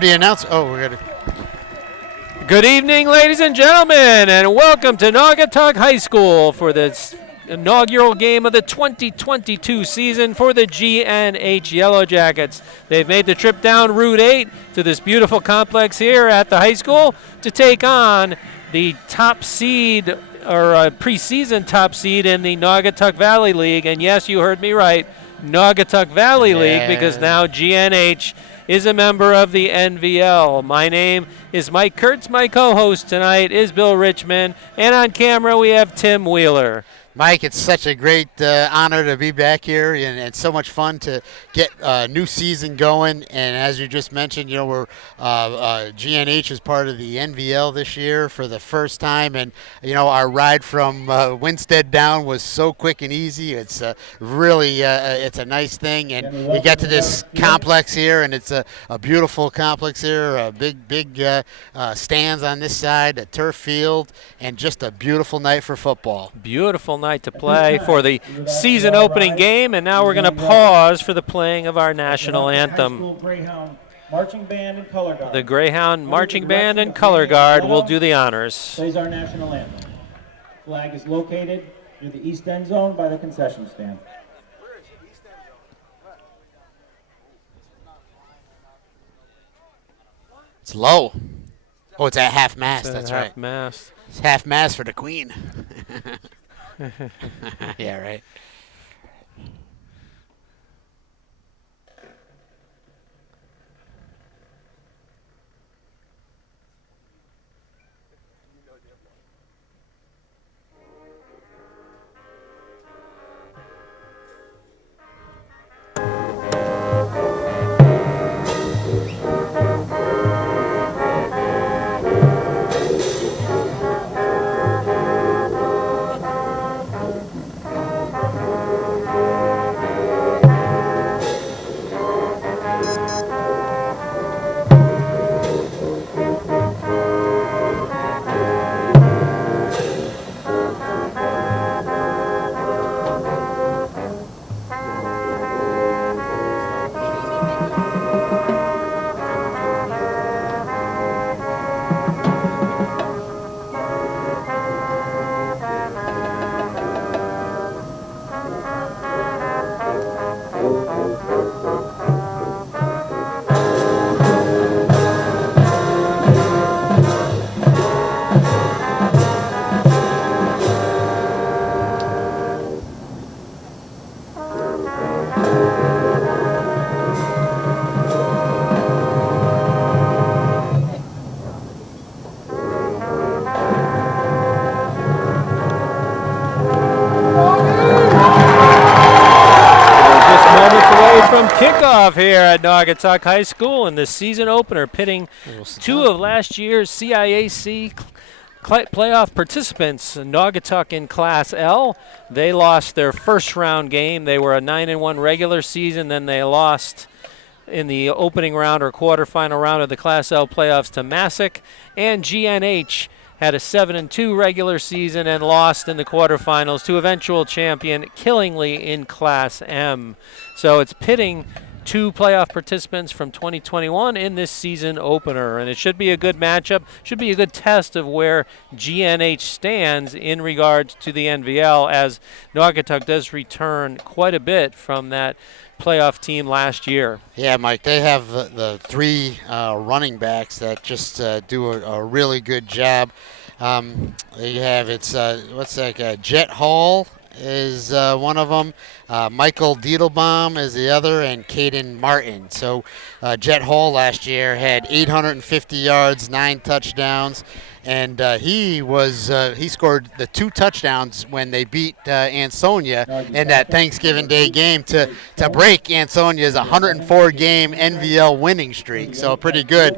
The announce. Oh, we're gonna. Good evening, ladies and gentlemen, and welcome to Naugatuck High School for this inaugural game of the 2022 season for the GNH Yellow Jackets. They've made the trip down Route 8 to this beautiful complex here at the high school to take on the top seed or preseason top seed in the Naugatuck Valley League. And yes, you heard me right, Naugatuck Valley League, because now GNH is a member of the NVL. My name is Mike Kurtz. My co-host tonight is Bill Richmond. And on camera, we have Tim Wheeler. Mike, it's such a great honor to be back here, and so much fun to get a new season going. And as you just mentioned, we're GNH is part of the NVL this year for the first time, and our ride from Winstead down was so quick and easy. It's really it's a nice thing, and we get to this complex here, and it's a beautiful complex here. Big stands on this side, a turf field, and just a beautiful night for football. Beautiful night to play for the season opening game, and now we're going to pause for the playing of our national anthem. The Greyhound Marching Band and Color Guard will do the honors. Plays our national anthem. Flag is located near the east end zone by the concession stand. It's low. Oh, it's at half mast. That's right. Half mast. It's half mast for the Queen. Yeah, right. Kickoff here at Naugatuck High School in the season opener, pitting two of last year's CIAC playoff participants. Naugatuck in Class L, they lost their first round game. They were a 9-1 regular season, then they lost in the opening round or quarterfinal round of the Class L playoffs to Massac. And GNH had a 7-2 regular season and lost in the quarterfinals to eventual champion Killingly in Class M. So it's pitting two playoff participants from 2021 in this season opener, and it should be a good matchup, should be a good test of where GNH stands in regards to the NVL, as Naugatuck does return quite a bit from that playoff team last year. Yeah, Mike, they have the three running backs that just do a really good job. They have Jet Hall is one of them. Michael Diedelbaum is the other, and Caden Martin. So Jet Hall last year had 850 yards, 9 touchdowns, and he scored the 2 touchdowns when they beat Ansonia in that Thanksgiving Day game to break Ansonia's 104-game NVL winning streak. So pretty good.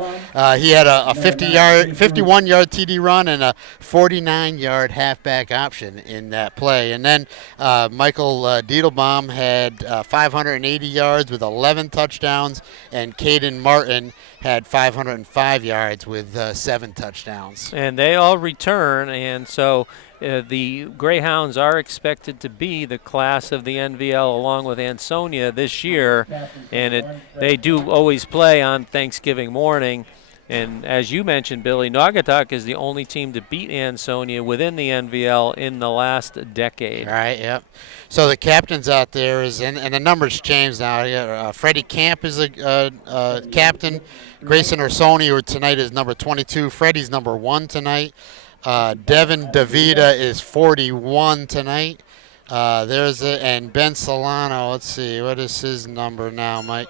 He had a 51-yard TD run and a 49-yard halfback option in that play. And then Michael Diedelbaum had 580 yards with 11 touchdowns, and Caden Martin had 505 yards with 7 touchdowns. And they all return, and so the Greyhounds are expected to be the class of the NVL along with Ansonia this year, and they do always play on Thanksgiving morning. And as you mentioned, Billy, Naugatuck is the only team to beat Ansonia within the NVL in the last decade. Right, yep. So the captains out there and the numbers change now. Freddie Camp is a captain. Grayson Orsoni, who tonight is number 22. Freddie's number 1 tonight. Devin Davida is 41 tonight. And Ben Solano, let's see, what is his number now, Mike?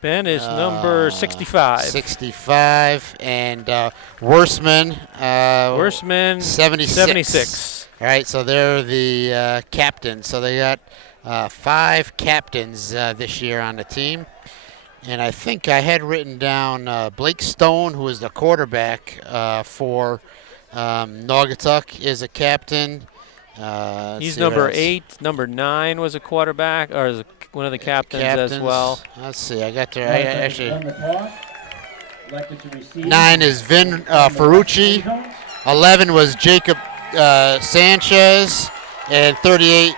Ben is number 65. 65. And Worstman. Worstman, 76. All right, so they're the captains. So they got 5 captains this year on the team. And I think I had written down Blake Stone, who is the quarterback for Naugatuck, is a captain. He's number 8. Number 9 was a quarterback, or is one of the captains as well. Let's see. I got there. Actually, 9 is Vin Ferrucci. 11 was Jacob Sanchez, and 38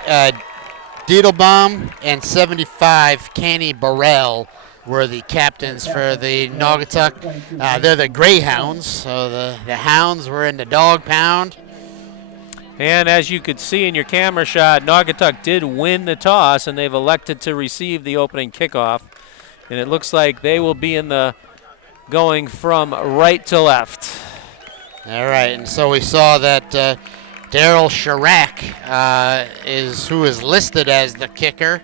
Diedelbaum, and 75 Kenny Burrell were the captains for the Naugatuck. They're the Greyhounds, so the Hounds were in the dog pound. And as you could see in your camera shot, Naugatuck did win the toss, and they've elected to receive the opening kickoff. And it looks like they will be in the going from right to left. All right, and so we saw that Daryl Chirac is who is listed as the kicker.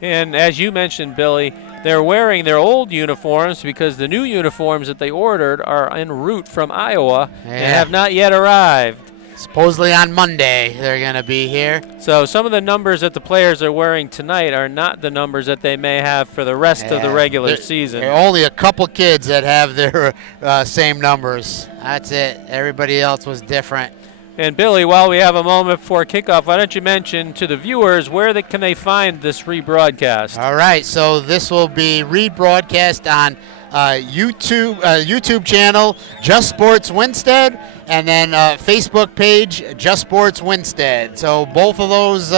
And as you mentioned, Billy, they're wearing their old uniforms because the new uniforms that they ordered are en route from Iowa and have not yet arrived. Supposedly on Monday they're going to be here. So some of the numbers that the players are wearing tonight are not the numbers that they may have for the rest of the regular season. There are only a couple kids that have their same numbers. That's it. Everybody else was different. And Billy, while we have a moment before kickoff, why don't you mention to the viewers where can they find this rebroadcast? All right, so this will be rebroadcast on YouTube channel Just Sports Winstead, and then Facebook page Just Sports Winstead. So both of those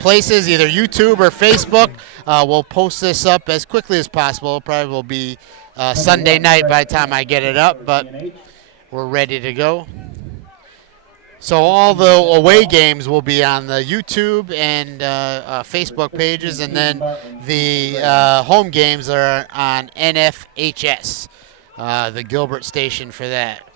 places, either YouTube or Facebook, we'll post this up as quickly as possible. It probably will be Sunday night by the time I get it up, but we're ready to go. So all the away games will be on the YouTube and Facebook pages, and then the home games are on NFHS, the Gilbert station for that.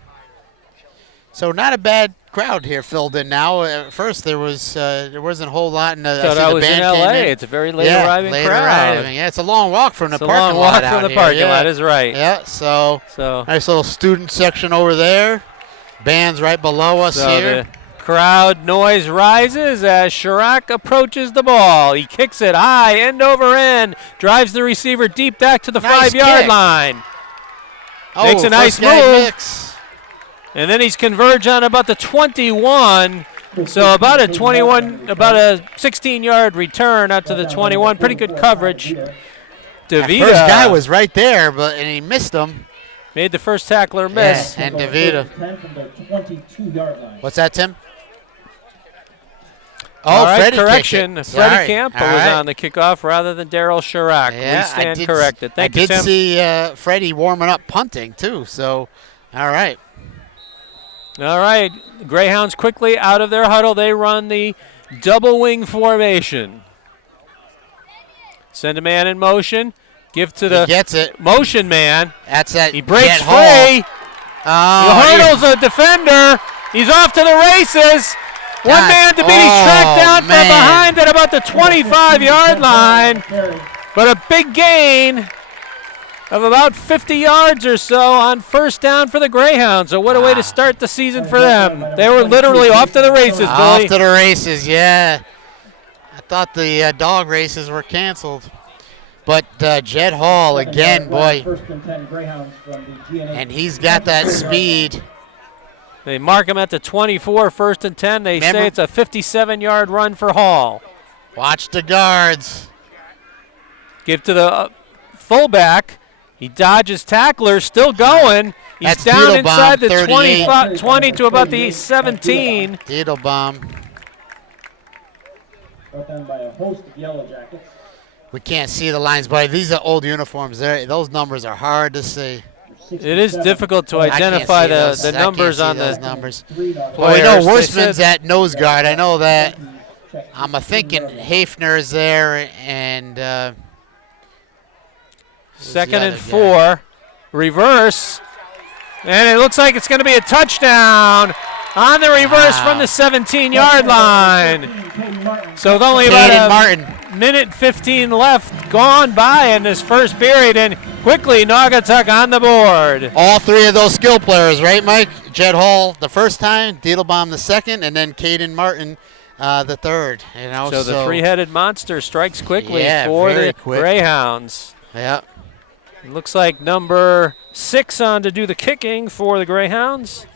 So not a bad crowd here filled in now. At first there wasn't a whole lot. I thought I was in LA. It's a very late arriving crowd. Yeah, it's a long walk from the parking lot. It's a long walk from the parking lot, is right. Yeah, so nice little student section over there. Band's right below us here. The crowd noise rises as Chirac approaches the ball. He kicks it high, end over end, drives the receiver deep back to the 5-yard line. Makes a nice move. And then he's converged on about the 21. So about a 16-yard return out to the 21. Pretty good coverage. Davida, first guy was right there, and he missed him. Made the first tackler miss. Yeah, and Davida. What's that, Tim? Oh, Freddie correction. Freddie Camp was on the kickoff rather than Daryl Chirac. Yeah, we stand corrected. Thank you, Tim. I did see Freddie warming up punting, too. So, all right. All right. Greyhounds quickly out of their huddle. They run the double wing formation. Send a man in motion. Give to the motion man. That's it. He breaks free. He hurdles a defender. He's off to the races. One man to beat. He's tracked down from behind at about the 25-yard line. But a big gain of about 50 yards or so on first down for the Greyhounds. So what a way to start the season for them. They were literally off to the races, Billy. Off to the races, yeah. I thought the dog races were canceled. But Jed Hall, again, boy, and he's got that speed. They mark him at the 24, first and 10. They say it's a 57-yard run for Hall. Watch the guards. Give to the fullback. He dodges tackler, still going. He's That's down Diedelbaum, inside the 38. 20 to about the 17. Diedelbaum. Brought down by a host of Yellow Jackets. We can't see the lines, but these are old uniforms. Those numbers are hard to see. It is difficult to I can't identify see those. the I can't numbers see on those the numbers. players. Well, we know They Worstman's said- at nose guard. I know that. I'm thinking Hafner is there, and Second the and other 4. Reverse. And it looks like it's going to be a touchdown on the reverse from the 17-yard line. So with only about Caden a Martin. minute 15 left gone by in this first period, and quickly Naugatuck on the board. All three of those skill players, right, Mike? Jed Hall the first time, Diedelbaum the second, and then Caden Martin the third. You know, So the three-headed monster strikes quickly Yeah, for very the quick. Greyhounds. Yeah. It looks like number 6 on to do the kicking for the Greyhounds.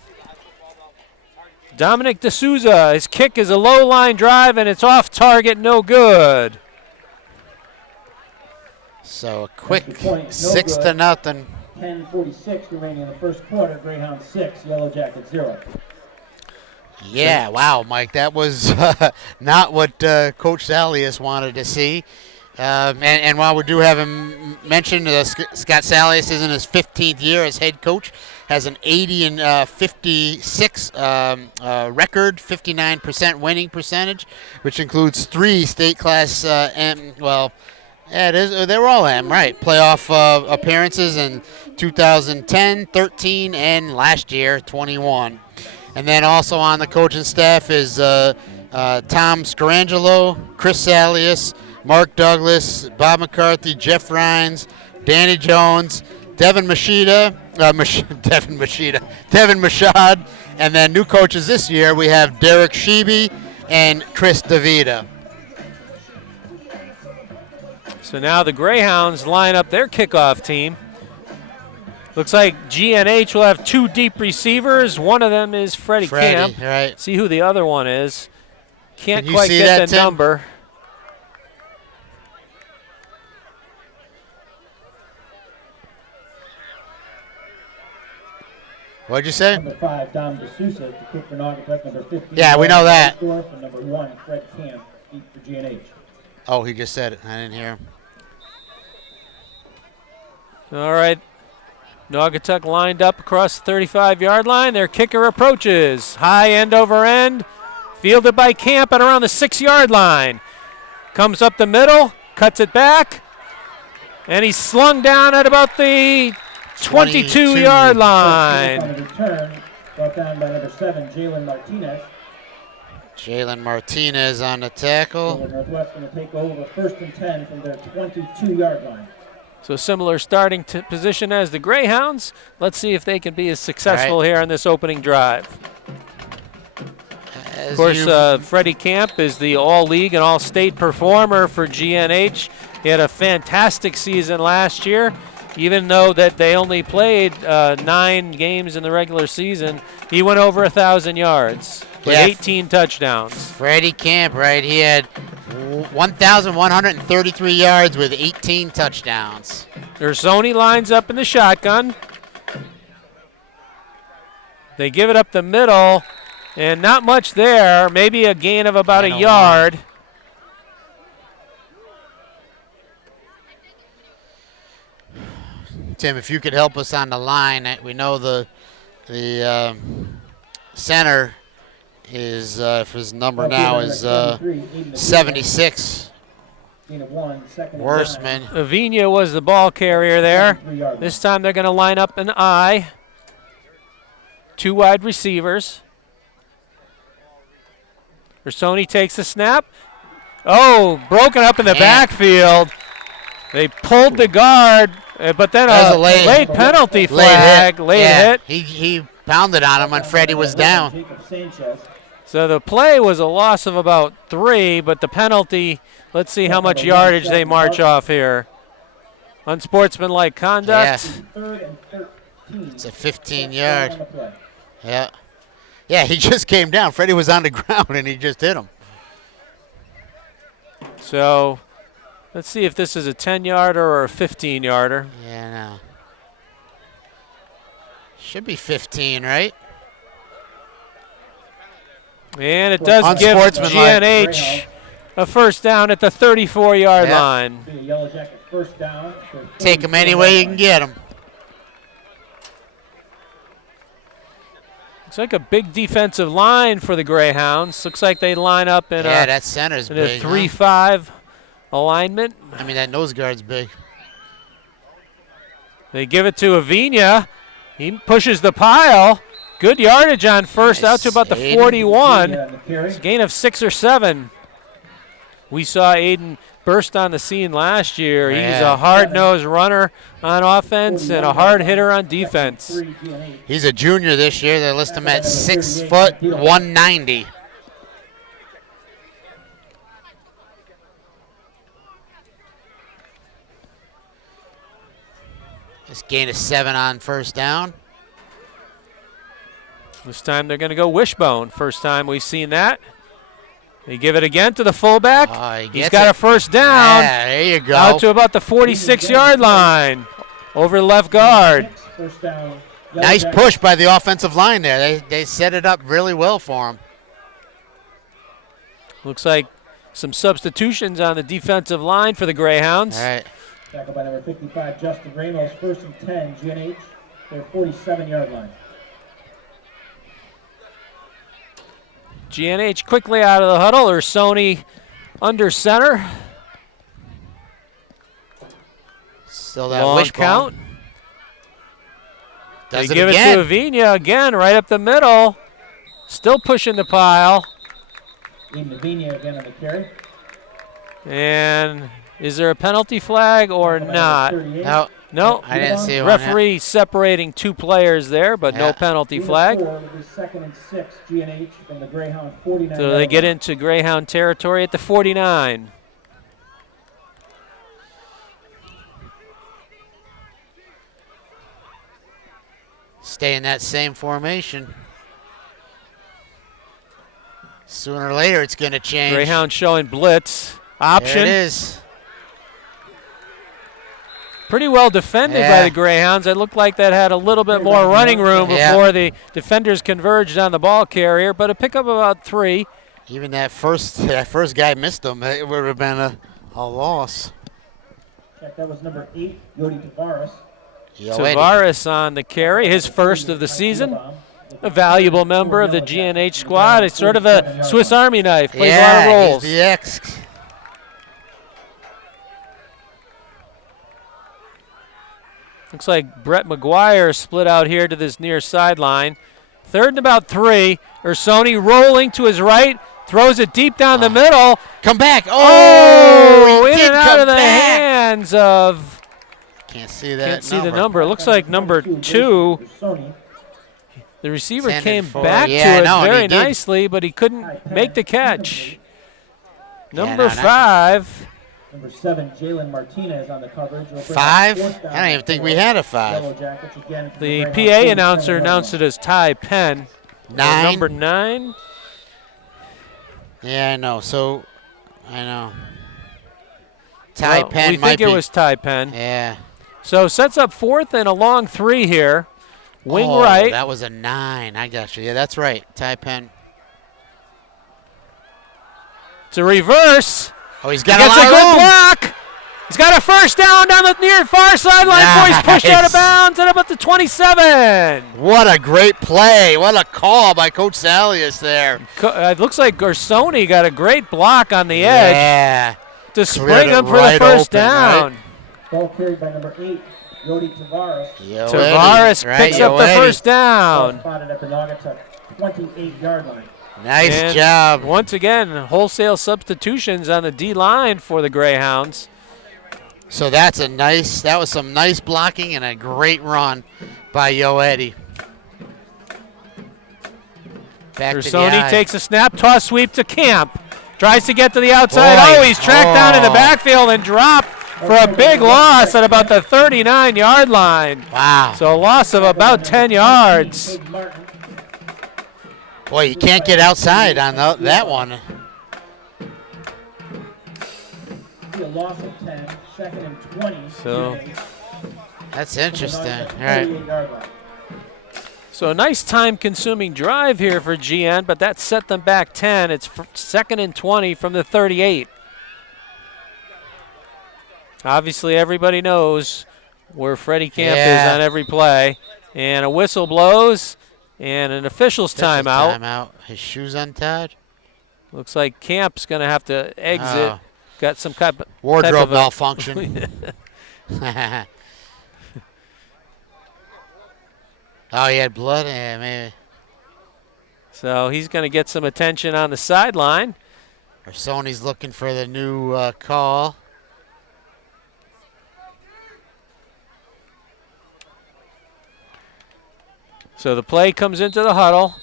Dominic D'Souza. His kick is a low line drive, and it's off target, no good. So a quick Extra point, no 6-0. good. 10:46 remaining in the first quarter. Greyhound 6, Yellow Jackets 0. Yeah, wow, Mike, that was not what Coach Salius wanted to see. And while we do have him mentioned, Scott Salius is in his 15th year as head coach, has an 80-56 record, 59% winning percentage, which includes 3 state class M. Well, yeah, it is. They were all M, right? Playoff appearances in 2010, 13, and last year 21. And then also on the coaching staff is Tom Scarangelo, Chris Salius, Mark Douglas, Bob McCarthy, Jeff Rhines, Danny Jones, Devin Machida, Devin Machad, and then new coaches this year we have Derek Sheeby and Chris DeVita. So now the Greyhounds line up their kickoff team. Looks like GNH will have 2 deep receivers. One of them is Freddie Camp. Right. See who the other one is. Can't Can you quite see get that, the Tim? number. What'd you say? Number 5, Dom D'Souza to kick for Naugatuck. Number 15, Yeah, we know that. And number 1, Fred Camp, deep for GNH. Oh, he just said it. I didn't hear him. All right. Naugatuck lined up across the 35-yard line. Their kicker approaches. High end over end. Fielded by Camp at around the 6-yard line. Comes up the middle. Cuts it back. And he's slung down at about the 22-yard On line. the return, brought down by number 7, Jalen Martinez. Jalen Martinez on the So tackle. Northwest going to take over 1st and 10 from their 22-yard line. So similar starting position as the Greyhounds. Let's see if they can be as successful here on this opening drive. Of course, Freddie Camp is the all-league and all-state performer for GNH. He had a fantastic season last year. Even though that they only played 9 games in the regular season, he went over 1,000 yards with 18 touchdowns. Freddie Camp, right? He had 1,133 yards with 18 touchdowns. Ursoni lines up in the shotgun. They give it up the middle, and not much there. Maybe a gain of about a yard. Tim, if you could help us on the line, we know the center is if his number now is 76. Worstman. Avinia was the ball carrier there. This time they're going to line up an I. 2 wide receivers. Ursoni takes the snap. Oh, broken up in the backfield. They pulled the guard, but then a late penalty flag, late hit. He pounded on him when Freddie was down. So the play was a loss of about 3, but the penalty, let's see how much yardage they march off here. Unsportsmanlike conduct. It's a 15-yard. Yeah. Yeah, he just came down. Freddie was on the ground, and he just hit him. So let's see if this is a 10-yarder or a 15-yarder. Yeah, no. Should be 15, right? And it does give Unsportsmanlike. GNH a first down at the 34-yard Yep. line. Be a Yellow Jacket first down. Take them any way you can get them. Looks like a big defensive line for the Greyhounds. Looks like they line up in Yeah, that center's a big. 3-5 alignment. I mean, that nose guard's big. They give it to Avina. He pushes the pile. Good yardage on first, out to about the Aiden. 41. Carry. It's a gain of 6 or 7. We saw Aiden burst on the scene last year. He's Yeah. a hard-nosed runner on offense and a hard hitter on defense. He's a junior this year. They list him at 6 foot 190. This gain of 7 on first down. This time they're going to go wishbone. First time we've seen that. They give it again to the fullback. Oh, he He's gets got it. a first down. Yeah, there you go. Out to about the 46-yard line. Over left guard. First down. Nice push by the offensive line there. They set it up really well for him. Looks like some substitutions on the defensive line for the Greyhounds. All right. Tackled by number 55, Justin Ramos. First and 10, GNH. Their 47-yard line. GNH quickly out of the huddle. Ursoni under center. Still that Long wishbone. count. Does They it give again. it to Avina again, right up the middle. Still pushing the pile. Aiden Avina again on the carry. And is there a penalty flag or Tackled by not? number 38. No, No. I didn't see one. Referee separating 2 players there, but no Yeah. penalty Unit flag. 4 with his second and 6, GNH from the Greyhound 49. So they get into Greyhound territory at the 49. Stay in that same formation. Sooner or later, it's going to change. Greyhound showing blitz option. There it is. Pretty well defended by Yeah. the Greyhounds. It looked like that had a little bit more running room Yeah. before the defenders converged on the ball carrier, but a pickup of about 3. Even that first guy missed him. It would have been a loss. Check, that was number 8, Yodi Tavares. Tavares on the carry, his first of the season. A valuable member of the GNH squad. It's sort of a Swiss Army knife. Plays a lot of roles. He's the X. Looks like Brett McGuire split out here to this near sideline. 3rd and about 3. Ursoni rolling to his right. Throws it deep down the middle. Come back. Oh, he in did and out come of the back. hands of, Can't see that can't see the number. It looks like number 2. The receiver Intended came for- back yeah, to it no, and he very did. nicely, but he couldn't make the catch. Number no, 5. Number 7, Jalen Martinez on the coverage. Will bring up 5? fourth down I don't even think we for had a 5. Yellow Jackets again from The Greyhound PA 47 announcer yard announced line. it as Ty Penn. 9. Number 9. Yeah, I know. So, I know. Ty Well, Penn we might think it be. was Ty Penn. Yeah. So sets up 4th and a long 3 here. Wing Oh, right. That was a 9. I got you. Yeah, that's right. Ty Penn. It's a reverse. Oh, he's He got gets a a lot of good room. block. He's got a first down down the near far sideline before he's pushed out of Nice. bounds and up at the 27. What a great play. What a call by Coach Salius there. It looks like Garsoni got a great block on the edge Yeah. to Cleared spring it him for right the first open, right? down. Ball carried by number 8, Yodi Tavares. Tavares picks up the first Ball down. spotted at the Naugatuck 28-yard line. Nice And job. Once again, wholesale substitutions on the D-line for the Greyhounds. So that was some nice blocking and a great run by Yo Eddie. Back to the Ursoni eye. takes a snap, toss sweep to Camp. Tries to get to the outside. Boy. Oh, he's tracked down in the Oh. backfield and dropped for a big loss at about the 39-yard line. Wow. So a loss of about 10 yards. Big Martin. Boy, you can't get outside on that one. A loss of 10, 2nd and 20. So- GNH. That's interesting. Naugatuck All right. 38-yard line. So a nice time-consuming drive here for GN, but that set them back 10. It's 2nd and 20 from the 38. Obviously, everybody knows where Freddie Camp is on every play. And a whistle blows, and an official's timeout. His shoes untied. Looks like Camp's going to have to exit. Got some type of wardrobe malfunction. Oh, he had blood? Yeah, maybe. So he's going to get some attention on the sideline. Or Sony's looking for the new call. So the play comes into the huddle.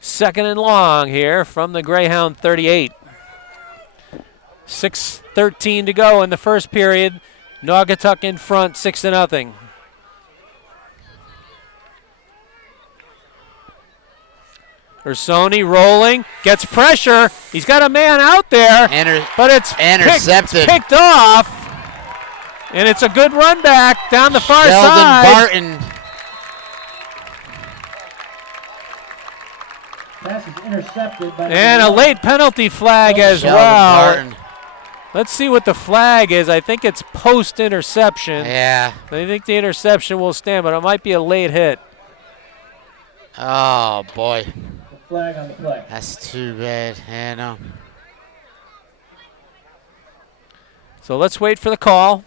2nd and long here from the Greyhound 38. 6:13 to go in the first period. Naugatuck in front, 6-0. Ursoni rolling, gets pressure. He's got a man out there, but it's intercepted. Picked off, and it's a good run back down the far side. Sheldon Barton. Pass is intercepted by and a late penalty flag as well. Barton. Let's see what the flag is. I think it's post-interception. Yeah. I think the interception will stand, but it might be a late hit. Oh, boy. Flag on the play. That's too bad. Yeah, no. So let's wait for the call.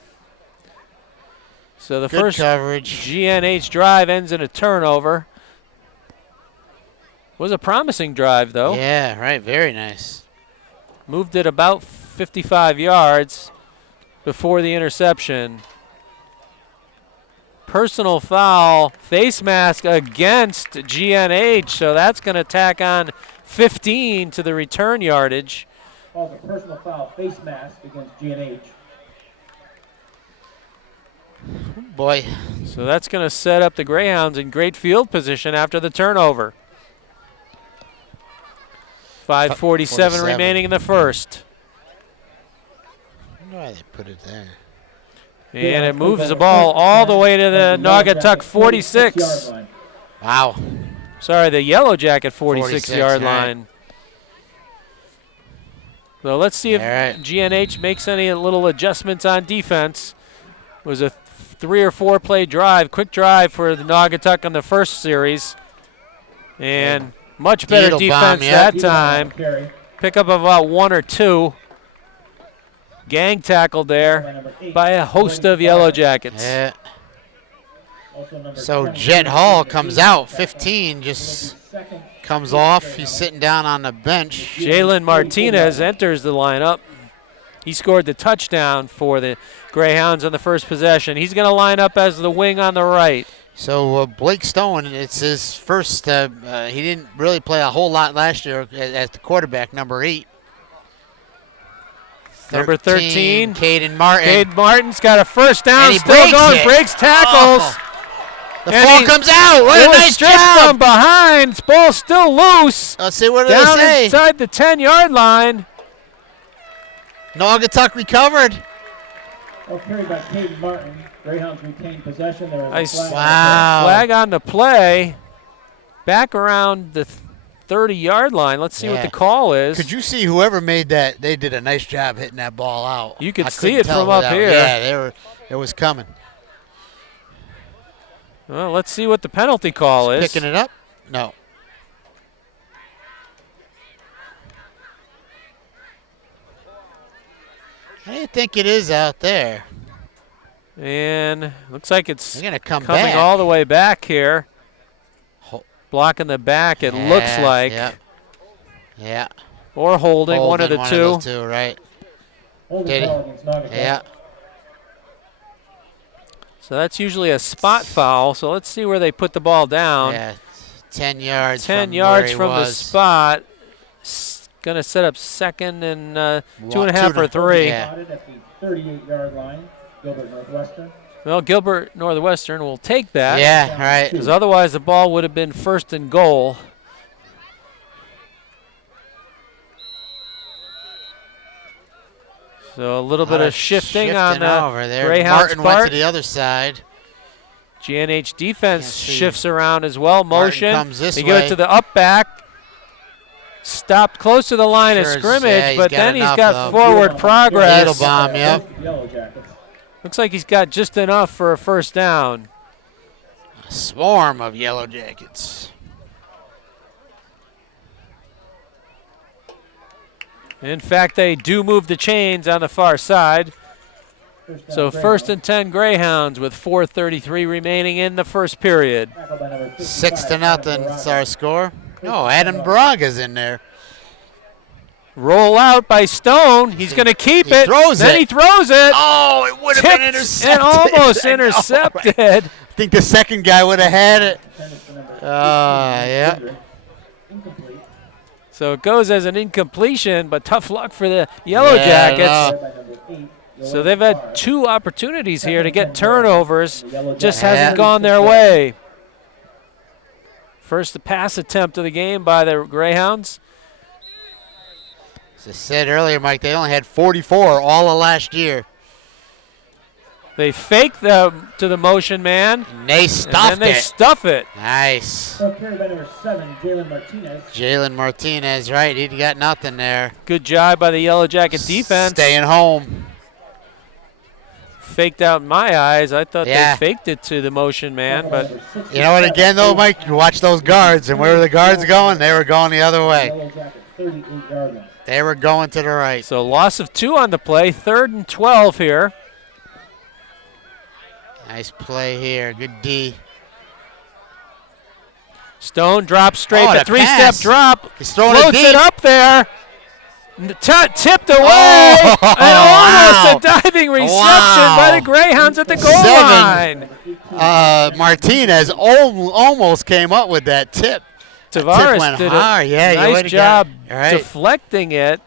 So the Good first coverage. GNH drive ends in a turnover. Was a promising drive, though. Yeah, right. Very nice. Moved it about 55 yards before the interception. Personal foul, face mask against GNH, so that's going to tack on 15 to the return yardage. Also, personal foul, face mask against GNH. Boy. So that's going to set up the Greyhounds in great field position after the turnover. 5:47 remaining in the first. I wonder why they put it there. And it moves the ball all the way to the Naugatuck 46. Wow. Sorry, the Yellow Jacket 46-yard line. So let's see if GNH makes any little adjustments on defense. It was a 3 or 4 play drive, quick drive for the Naugatuck on the first series. And much better defense that time. Pick up about 1 or 2. Gang tackled there by a host of Yellow Jackets. Yeah. So Jet Hall comes out, 15, just comes off. He's sitting down on the bench. Jalen Martinez enters the lineup. He scored the touchdown for the Greyhounds on the first possession. He's going to line up as the wing on the right. So Blake Stone, it's his first, he didn't really play a whole lot last year as the quarterback, number 8. Number 13, Caden Martin. Caden Martin's got a first down, and he still going, breaks tackles. Oh. The ball comes out. What a nice job. From behind, ball still loose. Let's see what down they say. Inside the 10-yard line. Naugatuck recovered. Well, carried by Caden Martin. Greyhounds retained possession. There was Nice. a Flag on the play. Back around the 30-yard line. Let's see what the call is. Could you see whoever made that? They did a nice job hitting that ball out. You could see it from up here. Yeah, it was coming. Well, let's see what the penalty call is. Picking it up? No. I think it is out there. And looks like it's gonna coming back. All the way back here. Blocking the back, it looks like. Yeah. Or holding, one of the two. One of those two, right. Yeah. So that's usually a spot foul. So let's see where they put the ball down. Yeah, 10 yards 10 yards from the spot. Going to set up second and 2.5 or 3. Yeah. At the 38-yard line, Gilbert Northwestern. Well, Gilbert Northwestern will take that. Yeah, right. Because otherwise the ball would have been first and goal. So a little bit of shifting on the over there. Greyhounds' Martin part. went to the other side. GNH defense shifts around as well. Motion. Comes this they way. go to the up back. Stopped close to the line of scrimmage, but then he's got forward progress. Needle bomb, yep. Looks like he's got just enough for a first down. A swarm of Yellow Jackets. In fact, they do move the chains on the far side. So 1st and 10 Greyhounds with 4:33 remaining in the first period. 6-0 is our score. Oh, Adam Braga's in there. Roll out by Stone. He's going to keep it. Then he throws it. Oh, it would have been intercepted. And almost intercepted. I think the second guy would have had it. Yeah. So it goes as an incompletion, but tough luck for the Yellow Jackets. So they've had 2 opportunities here to get turnovers. Just hasn't gone their way. First pass attempt of the game by the Greyhounds. As I said earlier, Mike, they only had 44 all of last year. They fake them to the motion man. And they stuffed and then they stuff it. Nice. Number 7, Jalen Martinez. Jalen Martinez, right. He got nothing there. Good job by the Yellow Jacket defense. Staying home. Faked out in my eyes. I thought they faked it to the motion man, but you know what? Again, though, Mike, you watch those guards, and where were the guards going? They were going the other way. They were going to the right. So loss of 2 on the play. 3rd and 12 here. Nice play here. Good D. Stone drops straight. The 3-step drop. He's throwing floats it up there. Tipped away, and almost a diving reception by the Greyhounds at the goal line. Martinez almost came up with that tip. Tavares did a nice job deflecting it,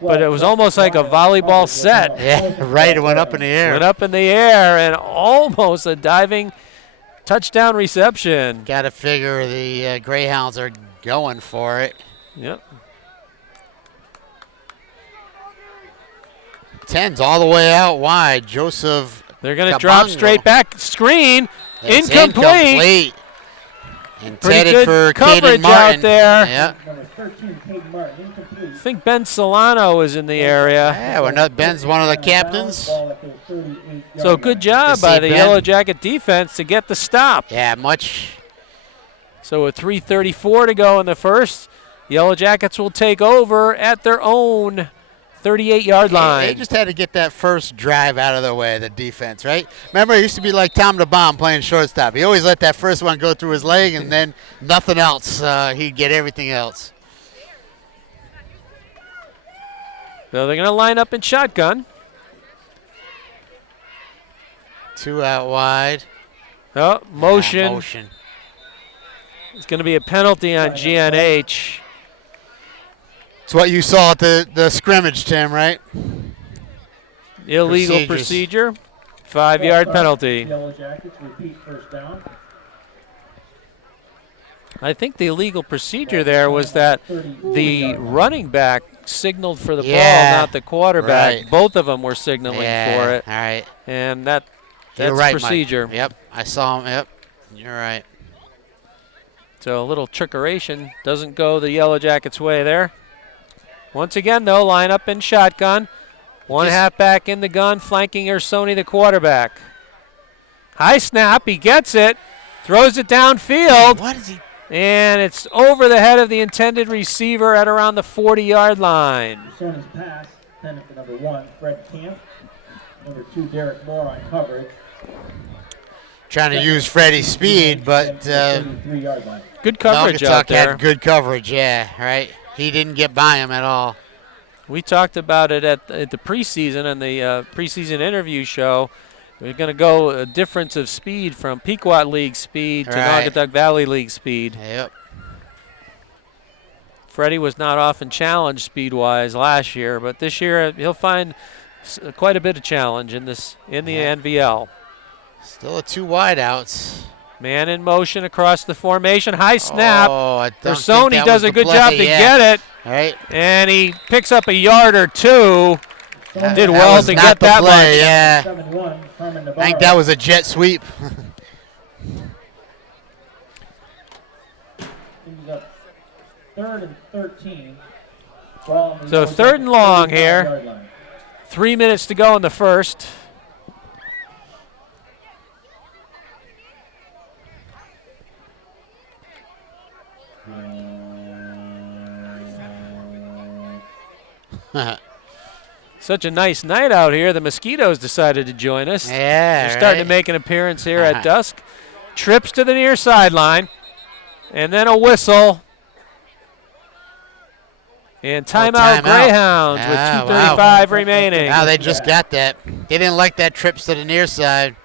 but it was almost like a volleyball set. Yeah, right. It went up in the air. Went up in the air, and almost a diving touchdown reception. Got to figure the Greyhounds are going for it. Yep. 10's all the way out wide. Joseph. They're going to drop straight back. Screen. Incomplete. Intended for coverage Caden Martin out there. Yeah. I think Ben Solano is in the area. Yeah, Ben's one of the captains. So good job by the Yellow Jacket defense to get the stop. Yeah, much. So with 3:34 to go in the first, Yellow Jackets will take over at their own 38-yard line. They just had to get that first drive out of the way, the defense, right? Remember, it used to be like Tom DeBomb playing shortstop. He always let that first one go through his leg, and then nothing else. He'd get everything else. So they're going to line up in shotgun. 2 out wide. Oh, motion. Yeah, motion. It's going to be a penalty on GNH. It's what you saw at the scrimmage, Tim, right? Illegal procedure. 5-yard penalty. Yellow Jackets repeat first down. I think the illegal procedure there was that the running back signaled for the ball, not the quarterback. Right. Both of them were signaling for it. All right. And that's right, procedure. Mike. Yep, I saw him. Yep, you're right. So a little trickeration doesn't go the Yellow Jackets' way there. Once again, though, line up in shotgun. One halfback in the gun, flanking Ersoni, the quarterback. High snap, he gets it, throws it downfield. What is he? And it's over the head of the intended receiver at around the 40-yard line. Ersoni's pass, intended for number 1, Fred Camp. Number 2, Derek Moore on coverage. Trying to use Freddie's speed, but good coverage out there. Had good coverage, right? He didn't get by him at all. We talked about it at the preseason and the preseason interview show. We're going to go a difference of speed from Pequot League speed to Naugatuck Valley League speed. Yep. Freddie was not often challenged speed-wise last year, but this year he'll find quite a bit of challenge in the NVL. Still 2 wideouts. Man in motion across the formation. High snap. Ersoni does a good job to get it. Right. And he picks up a yard or 2. Did well to get that play, much. I think that was a jet sweep. Brings up 3rd and 13. Ball on the So Yellow 3rd and long 35-yard here. line. 3 minutes to go in the first. Such a nice night out here. The Mosquitoes decided to join us. Yeah, They're starting right. to make an appearance here at dusk. Trips to the near sideline. And then a whistle. And timeout, timeout. Greyhounds with Ah, 2:35 remaining. Now they just got that. They didn't like that trips to the near side.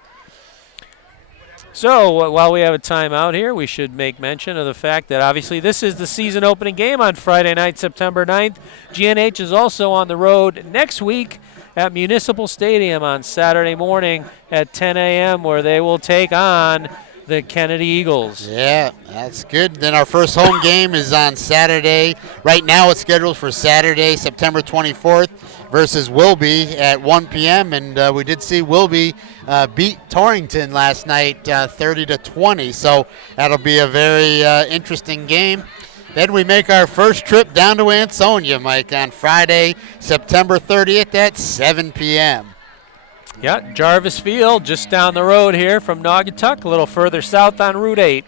So while we have a timeout here, we should make mention of the fact that obviously this is the season opening game on Friday night, September 9th. GNH is also on the road next week at Municipal Stadium on Saturday morning at 10 a.m. where they will take on the Kennedy Eagles. Yeah, that's good. Then our first home game is on Saturday. Right now it's scheduled for Saturday, September 24th versus Wilby at 1 p.m. And we did see Wilby beat Torrington last night 30-20. So that'll be a very interesting game. Then we make our first trip down to Ansonia, Mike, on Friday, September 30th at 7 p.m. Yeah, Jarvis Field just down the road here from Naugatuck, a little further south on Route 8.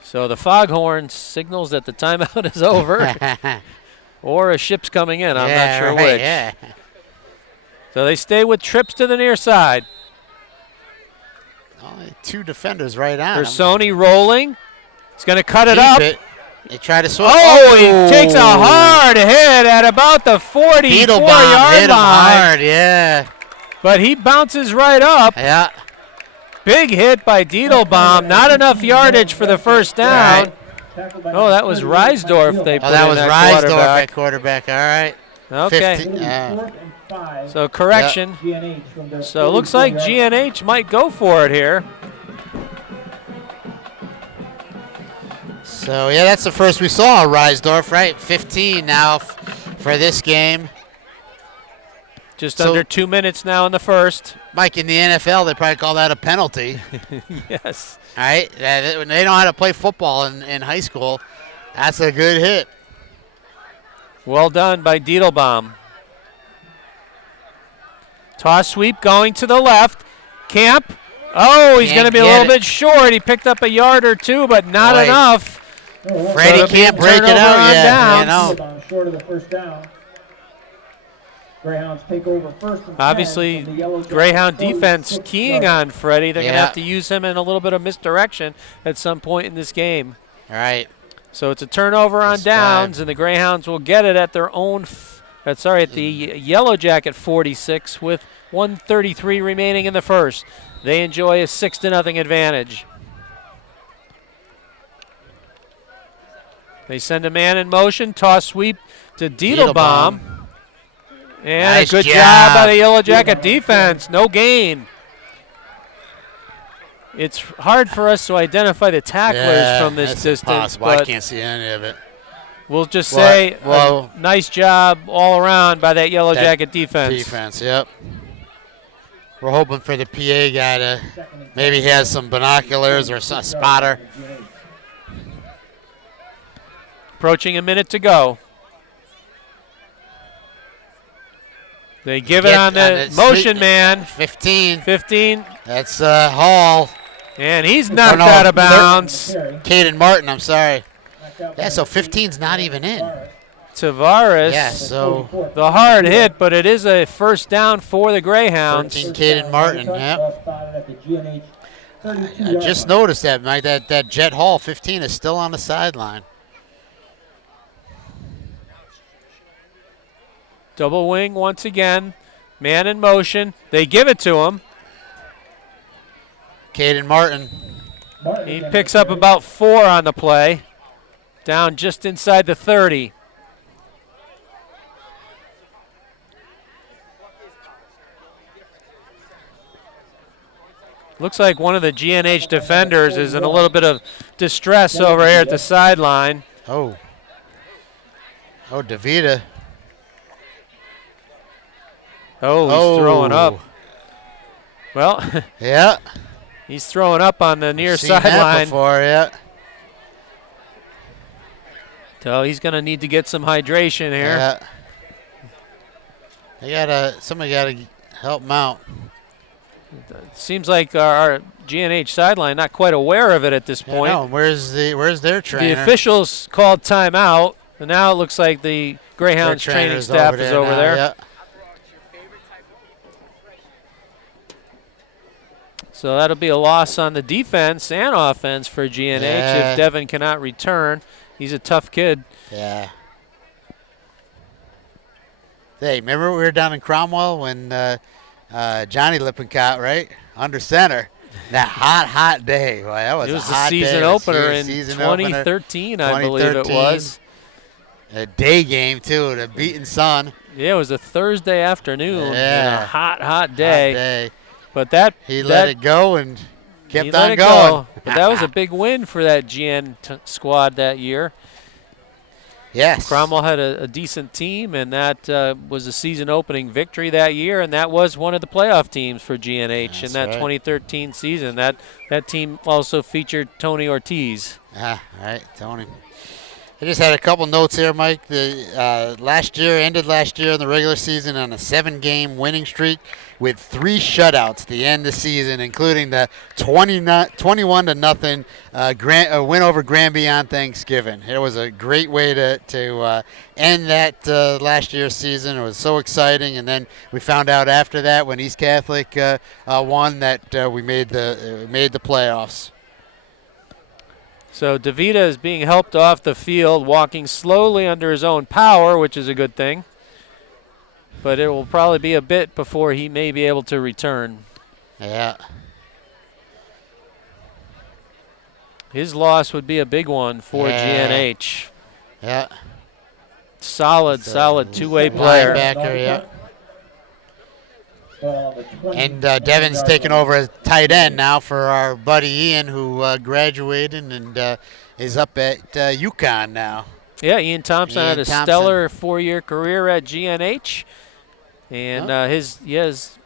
So the foghorn signals that the timeout is over or a ship's coming in. I'm not sure which. Yeah. So they stay with trips to the near side. Only 2 defenders right on him. Sony rolling. He's going to cut it Keep up. it. They try to swing. Oh, he takes a hard hit at about the 44-yard hit him line. hard, yeah. But he bounces right up. Yeah. Big hit by Diedelbaum. Not enough yardage for the first down. Right. Oh, that was Reisdorf. They put that in was that Reisdorf quarterback. at quarterback. All right. Okay. 50, So correction. So it looks like GNH might go for it here. So, yeah, that's the first we saw of Reisdorf, right? 15 now for this game. Just under 2 minutes now in the first. Mike, in the NFL, they probably call that a penalty. Yes. All right? When they know how to play football in high school, that's a good hit. Well done by Diedelbaum. Toss sweep going to the left. Camp. Oh, he's going to be a little bit short. He picked up a yard or two, but not enough. Freddie can't break it out yet. Downs. Short of the first down. Greyhounds take over first and 10 Obviously, from the Yellow Greyhound Jackets, defense 46 keying yards. on Freddie. They're going to have to use him in a little bit of misdirection at some point in this game. All right. So it's a turnover on downs, and the Greyhounds will get it at their own, at the Yellow Jacket 46 with 1:33 remaining in the first. They enjoy a 6-0 advantage. They send a man in motion, toss sweep to Diedelbaum. And Nice a good job job by the Yellow Jacket defense. No gain. It's hard for us to identify the tacklers from this distance. Impossible. I can't see any of it. We'll just say nice job all around by that Yellow Jacket defense. Defense, yep. We're hoping for the PA guy to maybe he has some binoculars or a spotter. Approaching a minute to go. They give it on the motion man. 15. 15. That's Hall. And he's knocked out of bounds. Caden Martin, I'm sorry. Yeah, so 15's not even in. Tavares. Yeah, so the hard hit, but it is a first down for the Greyhounds. 13 Caden Martin, yep. I just noticed that, Mike, that Jet Hall 15 is still on the sideline. Double wing once again. Man in motion. They give it to him. Caden Martin. He picks up about 4 on the play. Down just inside the 30. Looks like one of the GNH defenders is in a little bit of distress over here at the sideline. Oh, DeVita. Oh, he's throwing up. Well, yeah. He's throwing up on the near Seen that sideline. before, yeah. So he's going to need to get some hydration here. Yeah. Somebody gotta help him out. It seems like our GNH sideline not quite aware of it at this point. No, where's their trainer? The officials called timeout, and now it looks like the Greyhounds training staff is over there. Yeah. So that'll be a loss on the defense and offense for GNH if Devin cannot return. He's a tough kid. Yeah. Hey, remember we were down in Cromwell when Johnny Lippincott, right, under center? That hot day. Boy, that was it was a the hot season day. opener in 2013, I believe it was. A day game, too, the beating sun. Yeah, it was a Thursday afternoon. Yeah. And a hot day. Hot day. But that he let it go and kept on going. Go. But that was a big win for that GN squad that year. Yes. Cromwell had a decent team, and that was a season-opening victory that year, and that was one of the playoff teams for GNH in that 2013 season. That team also featured Tony Ortiz. Right, Tony. I just had a couple notes here, Mike. The ended last year in the regular season on a 7-game winning streak with 3 shutouts to end the season, including the 21-0 win over Granby on Thanksgiving. It was a great way to end that last year's season. It was so exciting, and then we found out after that when East Catholic won that we made the playoffs. So DeVita is being helped off the field, walking slowly under his own power, which is a good thing. But it will probably be a bit before he may be able to return. Yeah. His loss would be a big one for GNH. Yeah. Solid two-way player. Linebacker, yeah. And Devin's taking over as tight end now for our buddy Ian, who graduated and is up at UConn now. Yeah, Ian Thompson had a stellar 4-year career at GNH. And he has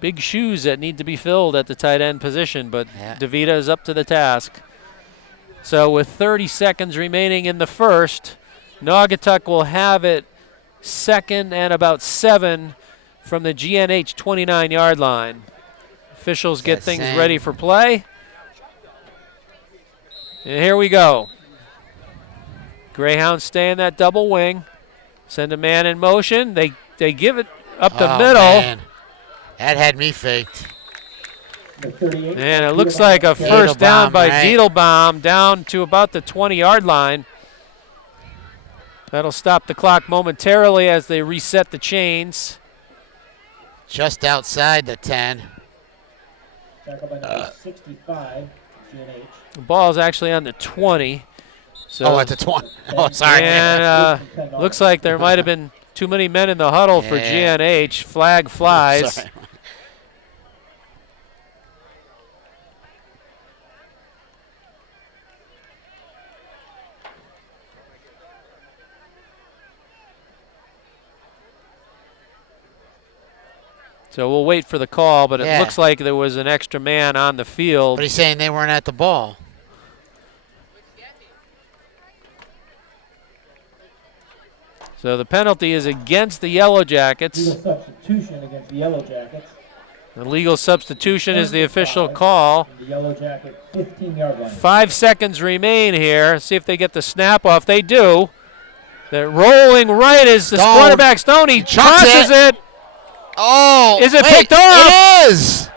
big shoes that need to be filled at the tight end position, but DeVita is up to the task. So with 30 seconds remaining in the first, Naugatuck will have it second and about 7 from the GNH 29-yard line. Officials get things ready for play. And here we go. Greyhounds stay in that double wing. Send a man in motion. They give it up the middle. Man. That had me faked. And it looks like a first down by Diedelbaum down to about the 20-yard line. That'll stop the clock momentarily as they reset the chains. Just outside the 10. 65, GNH. The ball is actually on the 20. So at the 20. Oh, sorry. And looks like there might have been too many men in the huddle for GNH. Flag flies. Sorry. So we'll wait for the call, but it looks like there was an extra man on the field. But he's saying they weren't at the ball. So the penalty is against the Yellow Jackets. Legal substitution against the Yellow Jackets. The legal substitution is the official call. The Yellow Jacket 15-yard line. 5 seconds remain here. See if they get the snap off. They do. They're rolling right as the quarterback Stoney crosses it. Oh, is it picked off? It is.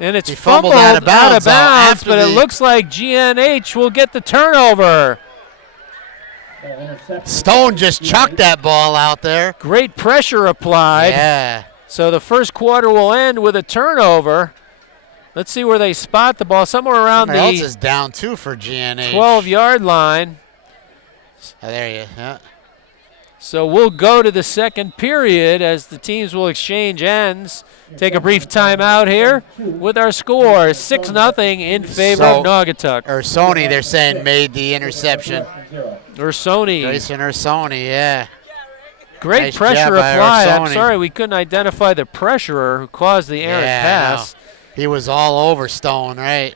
And it's fumbled out of bounds, but it looks like GNH will get the turnover. Stone just chucked that ball out there. Great pressure applied. Yeah. So the first quarter will end with a turnover. Let's see where they spot the ball. Somewhere around Somewhere else is down too for GNH. 12-yard line. Oh, there you go. So we'll go to the second period as the teams will exchange ends. Take a brief timeout here with our score, 6-0 in favor of Naugatuck. Ursoni, they're saying, made the interception. Ursoni. Grayson Ursoni, yeah. Great Nice pressure job by applied. Ursoni. I'm sorry we couldn't identify the pressurer who caused the errant pass. He was all over Stone, right?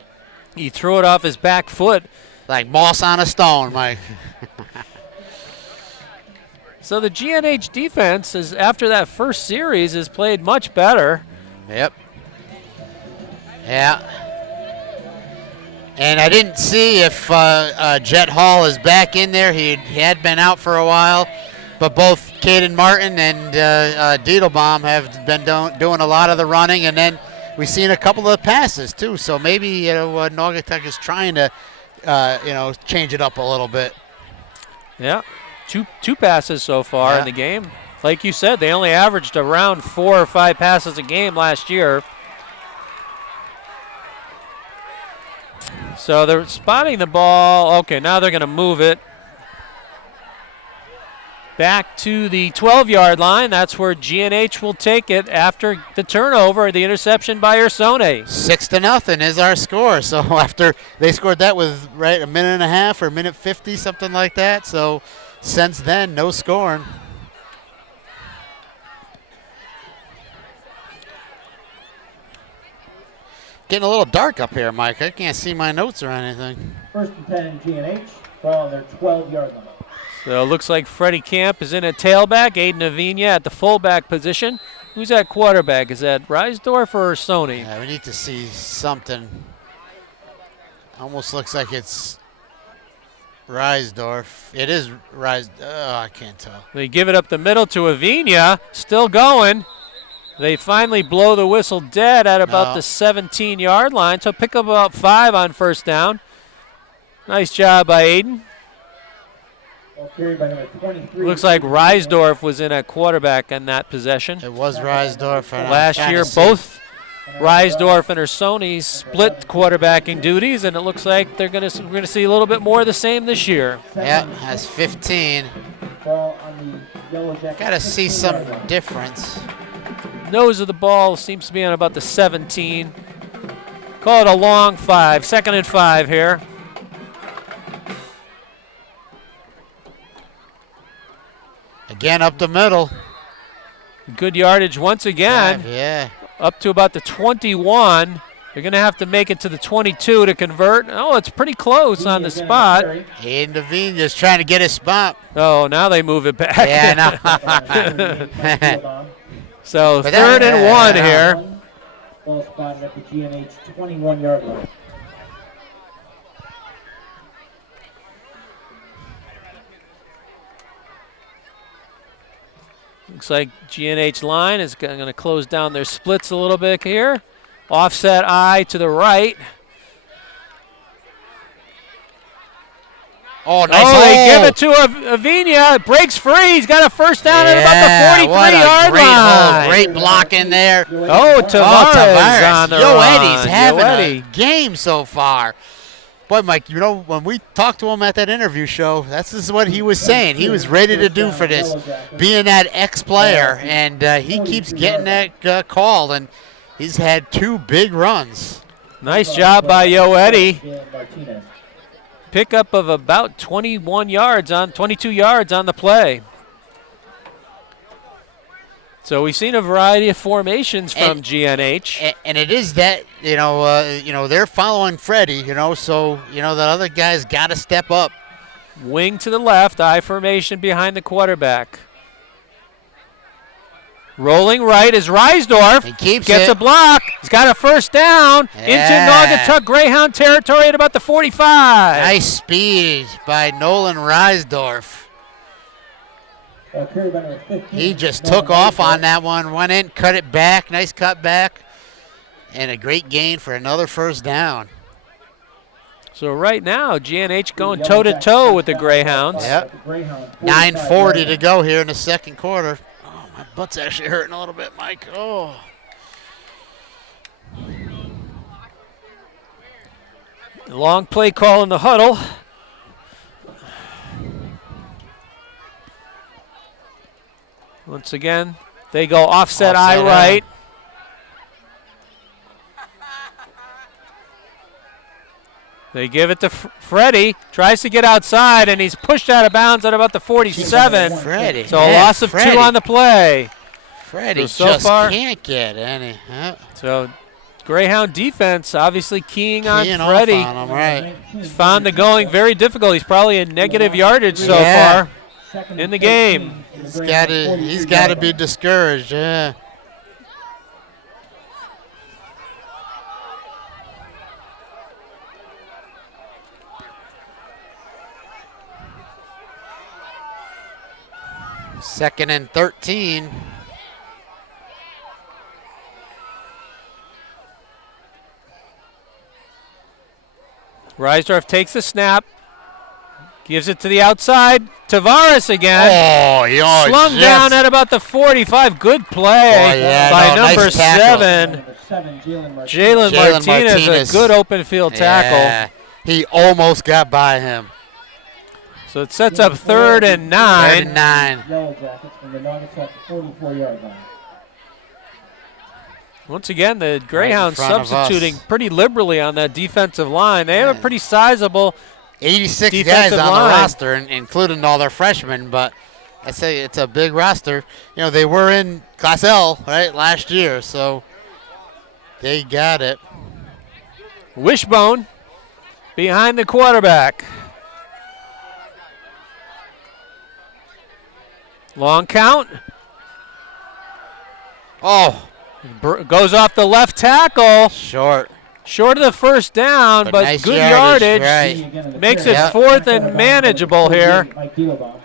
He threw it off his back foot. Like moss on a stone, Mike. So the GNH defense, is after that first series, has played much better. Yep. Yeah. And I didn't see if Jet Hall is back in there. He had been out for a while. But both Caden Martin and Diedelbaum have been doing a lot of the running. And then we've seen a couple of passes, too. So maybe Naugatuck is trying to, change it up a little bit. Yeah. Two passes so far in the game. Like you said, they only averaged around 4 or 5 passes a game last year. So they're spotting the ball. Okay, now they're going to move it back to the 12-yard line. That's where GNH will take it after the turnover, the interception by Ursone. 6-0 is our score. So after they scored that with a minute and a half or minute 50, something like that. So since then, no scoring. Getting a little dark up here, Mike. I can't see my notes or anything. 1st and 10, GNH, ball on their 12-yard line. So it looks like Freddie Camp is in at tailback, Aiden Avina at the fullback position. Who's at quarterback? Is that Reisdorf or Sony? Yeah, we need to see something. Almost looks like it's Reisdorf. It is Reisdorf. Oh, I can't tell. They give it up the middle to Avina, still going. They finally blow the whistle dead at about the 17-yard line, so pick up about 5 on first down. Nice job by Aiden. Looks like Reisdorf was in at quarterback in that possession. It was Reisdorf. Last year, both Reisdorf and Ursone split quarterbacking duties, and it looks like we're going to see a little bit more of the same this year. Yeah, has 15. Got to see some difference. Nose of the ball seems to be on about the 17. Call it a long 5, 2nd and 5 here. Again up the middle. Good yardage once again. 5, yeah. Up to about the 21. They're going to have to make it to the 22 to convert. Oh, it's pretty close on the spot. Aiden Devine just trying to get his spot. Oh, now they move it back. Yeah, no. So 3rd and 1 here. Ball spotted at the GNH 21-yard line. Looks like GNH line is going to close down their splits a little bit here. Offset I to the right. Oh, nice. Oh, they give it to Avina. Breaks free. He's got a first down at about the 43-yard line. Great block in there. Oh, Tavares on the Yo, run. Eddie's having a game so far. Boy, Mike, when we talked to him at that interview show, this is what he was saying. He was ready to do for this, being that ex-player, and he keeps getting that call, and he's had 2 big runs. Nice job by Yo Eddie. Pickup of about 22 yards on the play. So we've seen a variety of formations from GNH. And it is that, they're following Freddie, so, that other guy's got to step up. Wing to the left, I formation behind the quarterback. Rolling right is Reisdorf. He keeps Gets a block. He's got a first down into Naugatuck Greyhound territory at about the 45. Nice speed by Nolan Reisdorf. He just took off on that one, went in, cut it back, nice cut back, and a great gain for another first down. So right now, GNH going toe-to-toe with the Greyhounds. Yep. 9:40 to go here in the second quarter. Oh, my butt's actually hurting a little bit, Mike. Oh. Long play call in the huddle. Once again, they go offset I right. They give it to Freddie. Tries to get outside, and he's pushed out of bounds at about the 47. Freddie. So a loss of 2 on the play. Freddie so just far, can't get any. So Greyhound defense obviously keying on Keying Freddie. off on him, right. He's found the going very difficult. He's probably in negative yardage so far in the game. He's got to be discouraged, yeah. Second and 13. Reisdorf takes the snap, gives it to the outside. Tavares again. Oh, slung down at about the 45. Good play by number nice 7. Jalen Martinez, a good open field tackle. Yeah, he almost got by him. So it sets up 3rd and 9. 3rd and 9. Yellow Jackets from the Naugatuck 44-yard line. Once again, the Greyhounds front of substituting us. pretty liberally on that defensive line. They have a pretty sizable 86 guys defensive on line. the roster, including all their freshmen, but I say it's a big roster. You know, they were in Class L, right, last year, so they got it. Wishbone behind the quarterback. Long count. Oh, Goes off the left tackle. short. Short of the first down, but nice good yardage, yardage. right. Makes it 4th and manageable here. Mike Diedelbaum.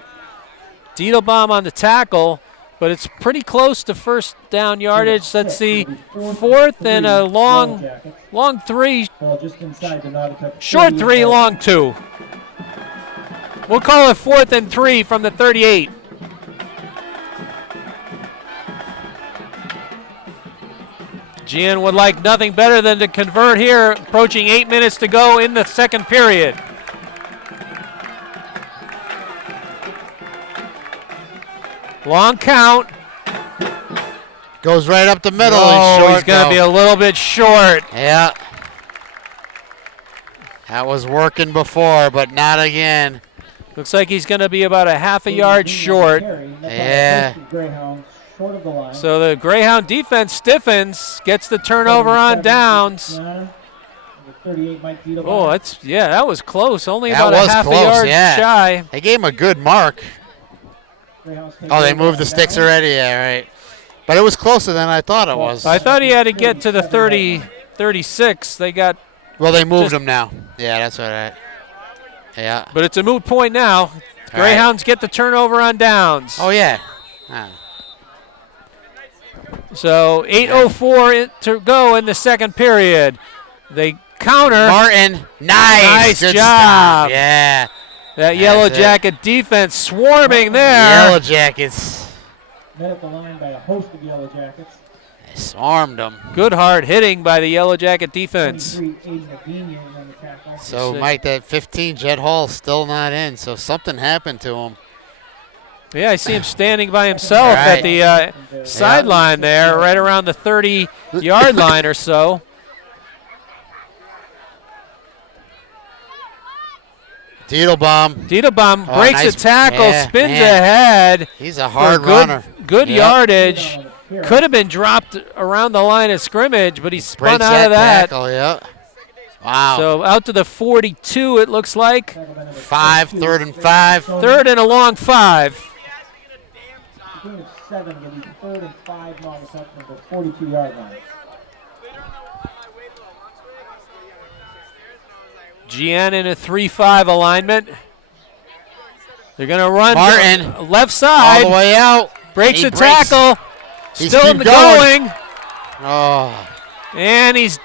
Diedelbaum on the tackle, but it's pretty close to first down yardage. Let's see, 4th and a long 3, Ball just inside the Naugatuck short 3, 38. long 2. We'll call it 4th and 3 from the 38. GN would like nothing better than to convert here, approaching 8 minutes to go in the second period. Long count. Goes right up the middle. Oh, he's going to be a little bit short. Yeah. That was working before, but not again. Looks like he's going to be about a half a yard short. Yeah. Short of the line. So the Greyhound defense stiffens, gets the turnover on downs. Oh, that was close. Only That about a was half close, a yard yeah. shy. They gave him a good mark. Oh, they moved the sticks already? Yeah, right. But it was closer than I thought it was. I thought he had to get to the 36. They got. Well, they moved him now. Yeah, that's right. Yeah. But it's a moot point now. Greyhounds get the turnover on downs. Oh, yeah. Ah. So 8:04 to go in the second period. They counter. Martin, nice Good job. job. Yeah. That Yellow Jacket defense swarming there. Yellow Jackets. Met at the line by a host of Yellow Jackets. They swarmed them. Good hard hitting by the Yellow Jacket defense. 23, Aiden Medina was on the tackle. So, Mike, that 15, Jet Hall, still not in. So something happened to him. Yeah, I see him standing by himself at the sideline there, right around the 30-yard line or so. Diedelbaum breaks nice. a tackle, spins ahead. He's a hard for runner. Good yardage. Could have been dropped around the line of scrimmage, but he spun Breaks out of that. Tackle, yeah. Wow. So out to the 42, it looks like. 3rd and 5. 3rd and a long 5. Gain of 7 will be 3rd and 5 Naugatuck from the 42-yard line. GN in a 3-5 alignment. They're going to run Martin. Left side. All the way out. Breaks He a tackle. He's Still keep going. Oh. And he's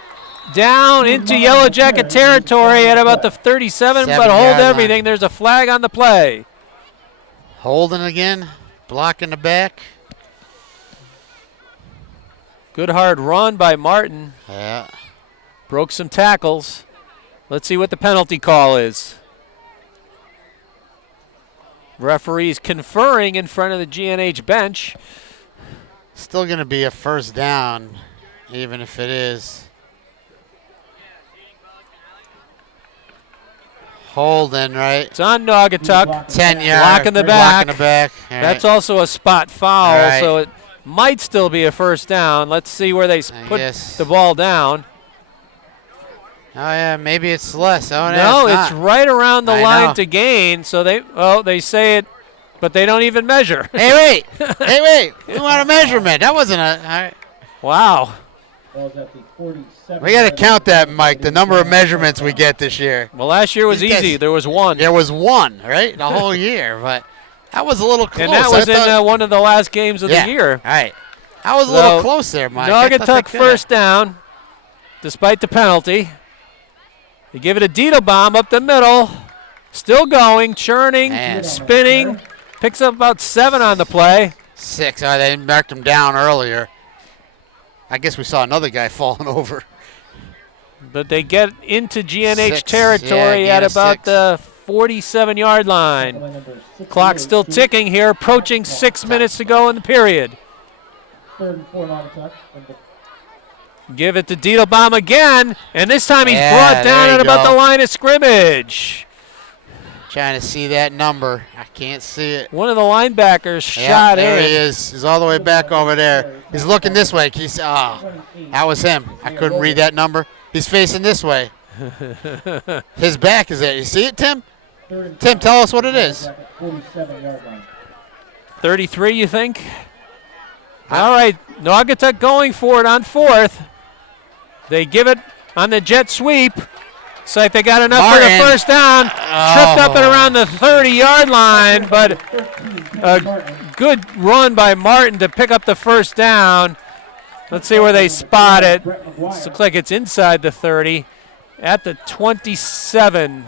down into Yellow Jacket territory at about the 37, but hold 7-yard everything. line. There's a flag on the play. Holding again. Blocking the back. Good hard run by Martin. Yeah. Broke some tackles. Let's see what the penalty call is. Referees conferring in front of the GNH bench. Still going to be a first down, even if it is. Holding, right? It's on Naugatuck. 10 yards. Block in the back. Block in the back. All That's right. also a spot foul, All right. so might still be a first down. Let's see where they put the ball down. Oh, yeah, maybe it's less. Oh, no, it's right around the line to gain. So they say it, but they don't even measure. Hey, wait. We want a measurement. That wasn't a. All right. Wow. We got to count that, Mike, the number of measurements we get this year. Well, last year was easy. There was one. There was one, right? The whole year. But that was a little close. And that was in one of the last games of the year. All right. That was a little close there, Mike. Naugatuck first down, despite the penalty. They give it a Diedelbaum up the middle. Still going, churning, spinning. Picks up about 7 on the play. 6. All right, they marked him down earlier. I guess we saw another guy falling over. But they get into GNH territory at about the 47-yard line. Clock still ticking here, approaching 6 minutes to go in the period. 3rd and 4 Naugatuck. Give it to Diedelbaum again, and this time he's brought down at about the line of scrimmage. Trying to see that number. I can't see it. One of the linebackers shot in. There he is. He's all the way back over there. He's looking this way. That was him. I couldn't read that number. He's facing this way. His back is there. You see it, Tim? Tim, tell us what it is. 33, you think? All right, Naugatuck going for it on 4th. They give it on the jet sweep. It's like they got enough for the first down. Tripped up at around the 30-yard line, but a good run by Martin to pick up the first down. Let's see where they spot it. This looks like it's inside the 30 at the 27.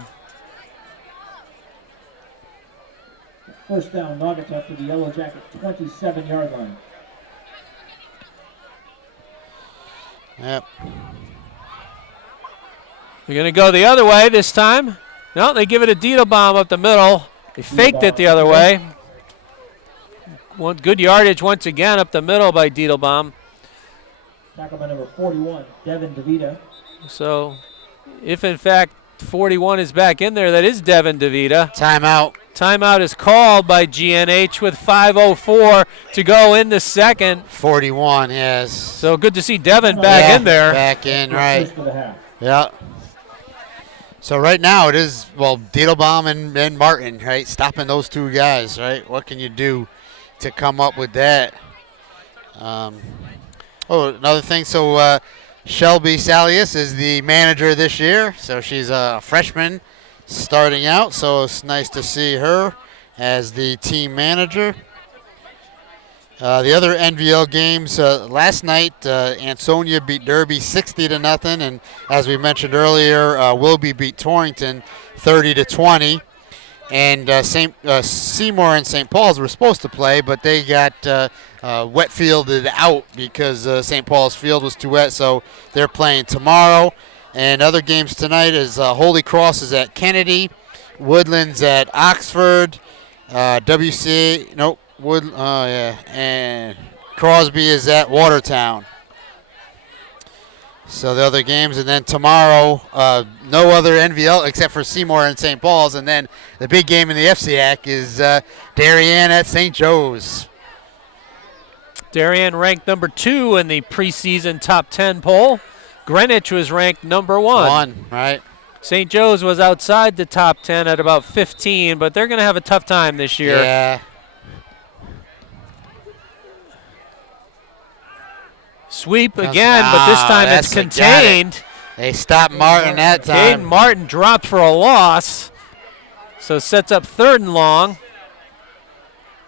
First down, Naugatuck to the Yellow Jacket, 27-yard line. Yep. They're going to go the other way this time. No, they give it a Diedelbaum up the middle. They faked it the other way. One good yardage once again up the middle by Diedelbaum. Tackle by number 41, Devin DeVita. So, if in fact 41 is back in there, that is Devin DeVita. Timeout. Timeout is called by GNH with 5:04 to go in the second. 41, yes. So good to see Devin back in there. Back in, right. Yeah. So right now it is, Diedelbaum and Martin, right? Stopping those two guys, right? What can you do to come up with that? Another thing. So Shelby Salius is the manager this year. So she's a freshman starting out. So it's nice to see her as the team manager. The other NVL games last night, Ansonia beat Derby 60-0, and as we mentioned earlier, Wilby beat Torrington 30-20. And Seymour and St. Paul's were supposed to play, but they got wet fielded out because St. Paul's field was too wet, so they're playing tomorrow. And other games tonight is Holy Cross is at Kennedy, Woodlands at Oxford, and Crosby is at Watertown. So the other games, and then tomorrow, no other NVL except for Seymour and St. Paul's, and then the big game in the FCAC is Darien at St. Joe's. Darien ranked number 2 in the preseason top 10 poll. Greenwich was ranked number 1. Right. St. Joe's was outside the top 10 at about 15, but they're going to have a tough time this year. Yeah. Sweep again, but this time it's contained. They stopped Martin that time. Caden Martin dropped for a loss, so sets up 3rd and long.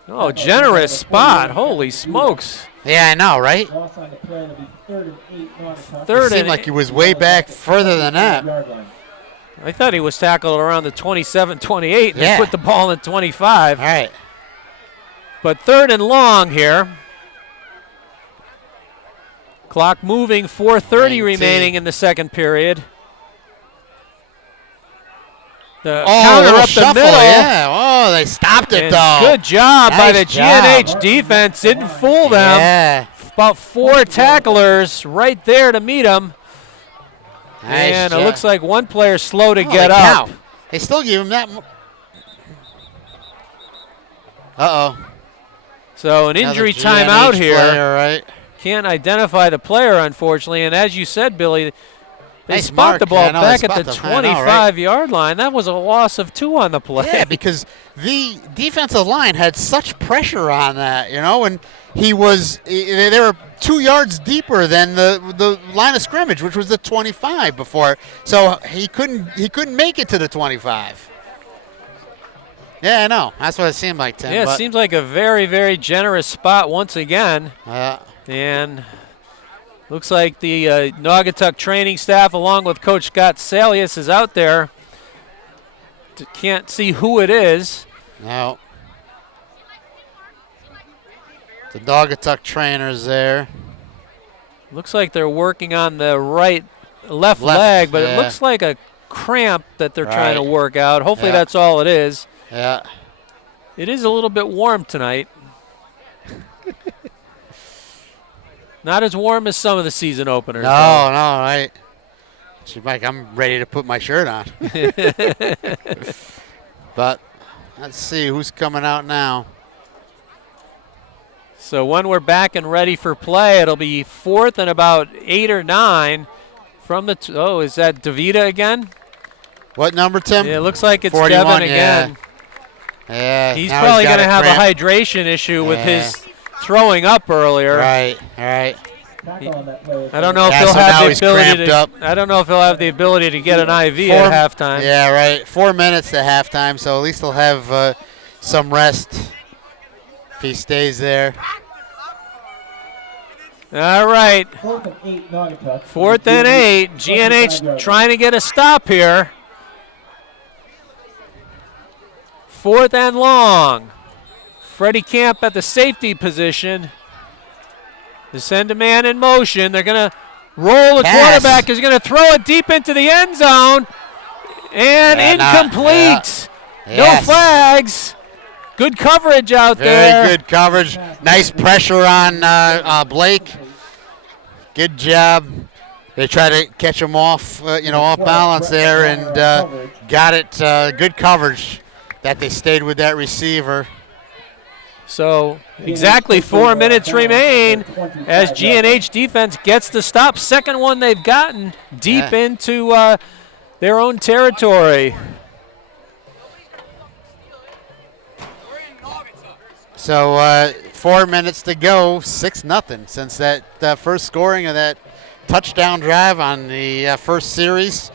Oh, generous spot. Holy smokes. Yeah, I know, right? It seemed like he was way back further than that. I thought he was tackled around the 27, 28, and they put the ball in 25. All right. But 3rd and long here. Clock moving, 4:30 remaining in the second period. The counter up the middle. Yeah. Oh, they stopped it, though. Good job by the GNH defense. Didn't fool them. Yeah. About 4 tacklers right there to meet them. Nice and job. It looks like one player slow to get up. They still give him that. Uh-oh. So an Another injury GNH timeout here. player, right? Can't identify the player, unfortunately. And as you said, Billy, they Nice spot mark. the ball Yeah, I know, back they at the spot the- I know, right? 25-yard line. That was a loss of 2 on the play. Yeah, because the defensive line had such pressure on that, and they were 2 yards deeper than the line of scrimmage, which was the 25 before. So he couldn't make it to the 25. Yeah, I know. That's what it seemed like, Tim. Yeah, it seems like a very, very generous spot once again. And looks like the Naugatuck training staff, along with Coach Scott Salius, is out there. Can't see who it is. No. The Naugatuck trainers there. Looks like they're working on the left leg, but it looks like a cramp that they're trying to work out. Hopefully that's all it is. Yeah. It is a little bit warm tonight. Not as warm as some of the season openers. No, right. She's like, I'm ready to put my shirt on. But let's see who's coming out now. So when we're back and ready for play, it'll be 4th and about 8 or 9 from the. Is that DeVita again? What number, Tim? Yeah, it looks like it's 41, Devin again. Yeah. He's probably going to have a cramp. hydration issue with his throwing up earlier. Right. I don't know if he'll have the ability to. I don't know if he'll have the ability to get an IV at halftime. Yeah, right. 4 minutes to halftime, so at least he'll have some rest if he stays there. All right. 4th and 8, Naugatuck. 4th and 8. GNH trying to get a stop here. 4th and long. Freddie Camp at the safety position. They send a man in motion. They're going to roll. The quarterback is going to throw it deep into the end zone. And incomplete. No flags. Good coverage out there. Very good coverage. Nice pressure on Blake. Good job. They try to catch him off, off balance there, and got it. Good coverage that they stayed with that receiver. So exactly 4 minutes remain as GNH defense gets the stop. Second one they've gotten deep into their own territory. So 4 minutes to go, 6-0 since that first scoring of that touchdown drive on the first series.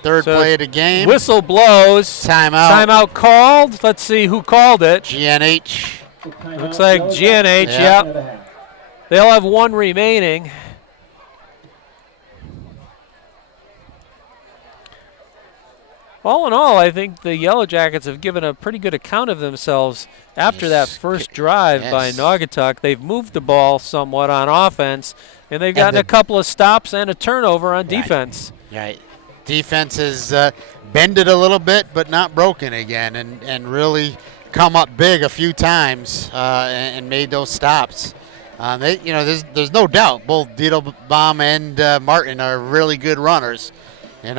Third play of the game. Whistle blows. Timeout. Timeout called. Let's see who called it. GNH. Looks like GNH, yep. They'll have one remaining. All in all, I think the Yellow Jackets have given a pretty good account of themselves after that first drive by Naugatuck. They've moved the ball somewhat on offense, and they've gotten a couple of stops and a turnover on defense. Right. Defense has bended a little bit, but not broken again, and really come up big a few times and made those stops. There's no doubt both Diedelbaum and Martin are really good runners. And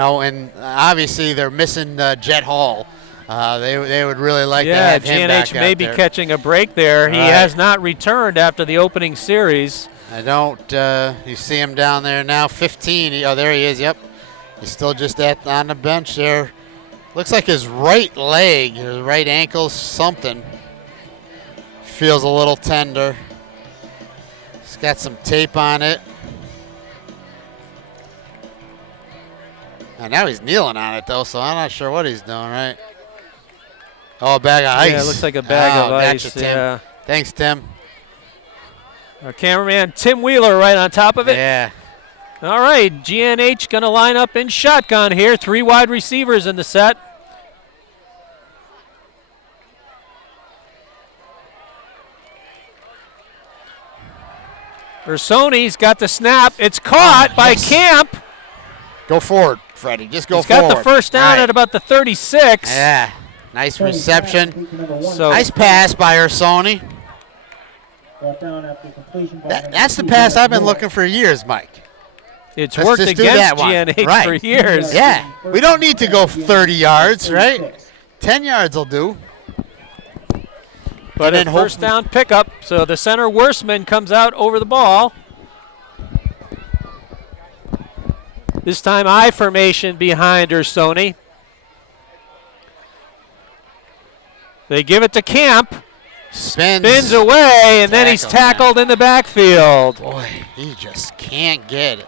obviously they're missing Jet Hall. They would really like to have him back GNH may out be there. catching a break there. He has not returned after the opening series. I don't. You see him down there now, 15. There he is. Yep. He's still just on the bench there. Looks like his right leg, his right ankle, something feels a little tender. He's got some tape on it. And now he's kneeling on it, though, so I'm not sure what he's doing, right? Oh, a bag of ice. Yeah, it looks like a bag of ice. Gotcha, Tim. Yeah. Thanks, Tim. Our cameraman, Tim Wheeler, right on top of it. Yeah. All right, GNH going to line up in shotgun here. 3 wide receivers in the set. Ursoni's got the snap. It's caught by Camp. Go forward, Freddie. Just go He's forward. got the first down at about the 36. Yeah. Nice reception. So Nice pass by Ursoni. That's the pass I've been looking for years, Mike. It's Let's worked just do against that one. GNH Right. for years. Yeah. We don't need to go 30 yards, right? 10 yards will do. But a first down pickup, so the center Worstman comes out over the ball. This time I formation behind Ursoni. They give it to Camp. Spins away, and then he's tackled in the backfield. Boy, he just can't get it.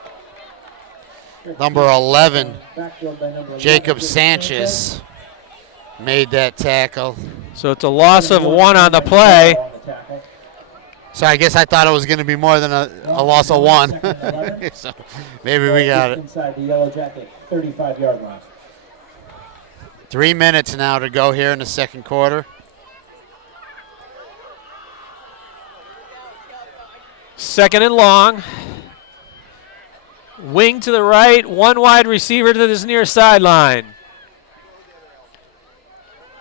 Number 11, Jacob Sanchez, made that tackle. So it's a loss of 1 on the play. So I guess I thought it was going to be more than a loss of 1. So maybe we got it. Inside the Yellow Jacket 35-yard line. 3 minutes now to go here in the second quarter. Second and long. Wing to the right, 1 wide receiver to this near sideline.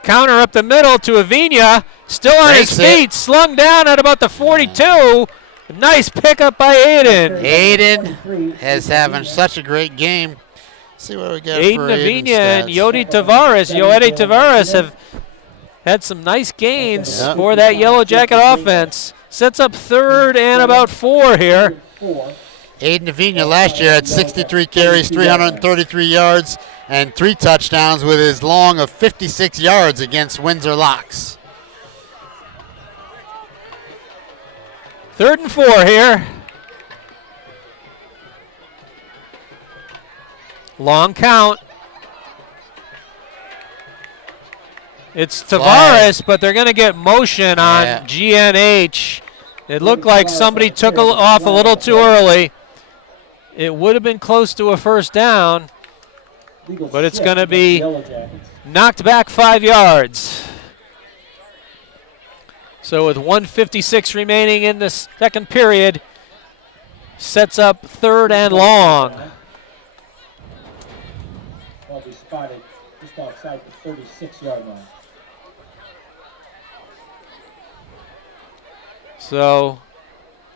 Counter up the middle to Avina. Still on his feet, slung down at about the 42. Nice pickup by Aiden. Aiden is having such a great game. Let's see what we got Aiden for Avina Aiden's and Yodi Tavares. Yoedi Tavares have had some nice gains for that Yellow Jacket offense. Sets up 3rd and about 4 here. Aiden Avina last year had 63 carries, 333 yards, and 3 touchdowns with his long of 56 yards against Windsor Locks. 3rd and 4 here. Long count. It's Tavares, but they're going to get motion on GNH. It looked like somebody took off a little too early. It would have been close to a first down, but it's going to be knocked back 5 yards. So with 1:56 remaining in the second period, sets up 3rd and long. Will be spotted just outside the 36-yard line. So